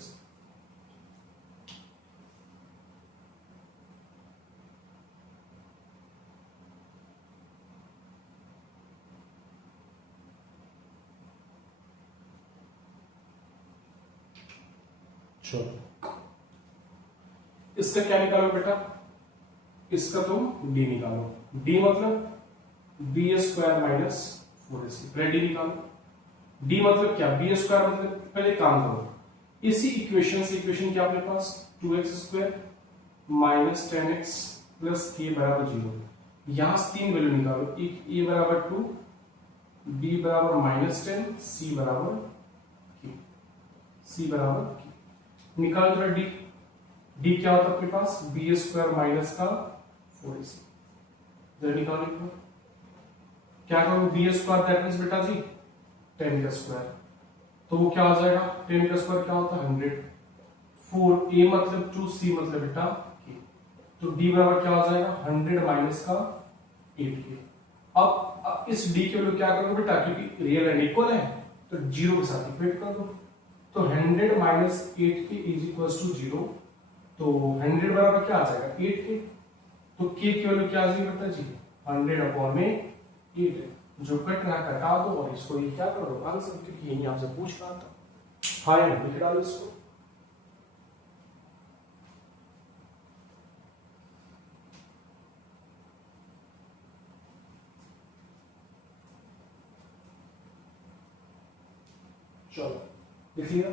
चलो इसका क्या निकालो बेटा, इसका तुम d निकालो। d मतलब बी स्क्वायर माइनस 4ac, पहले d निकालो। d मतलब क्या, बी स्क्वायर मतलब, पहले काम करो, इसी इक्वेशन से, इक्वेशन क्या अपने पास 2x square minus 10x plus k बराबर 0, यहां से तीन वैल्यू निकालो, एक a बराबर 2, b बराबर माइनस 10, c बराबर k, c बराबर k। निकालो जरा d, d क्या होता है अपने पास, बी स्क्वायर माइनस का 4ac, जरा निकालो एक बार। क्या करो, बी स्क्वायर दैट मींस बेटा जी 10 का स्क्वायर, तो वो क्या हो जाएगा, 10 का स्क्वायर क्या होता है 100, 4 a मतलब 2, c मतलब बेटा k, तो d बराबर क्या हो जाएगा 100 माइनस का 8k। अब इस d के वैल्यू क्या करोगे बेटा, क्योंकि रियल एंड इक्वल है तो 0 के साथ इक्वेट कर दो, तो 100 minus 8k is equal to 0, तो 100 बराबर क्या आ जाएगा 8k, तो k की वैल्यू क्या आ जाएगी बेटा जी 100 अपॉन में 8, जो कट रहा है कटा दो और इसको ये क्या कर दो आंसर, क्योंकि यही आपसे पूछ रहा था। हाँ लिख डालो इसको। चलो लिख लिया।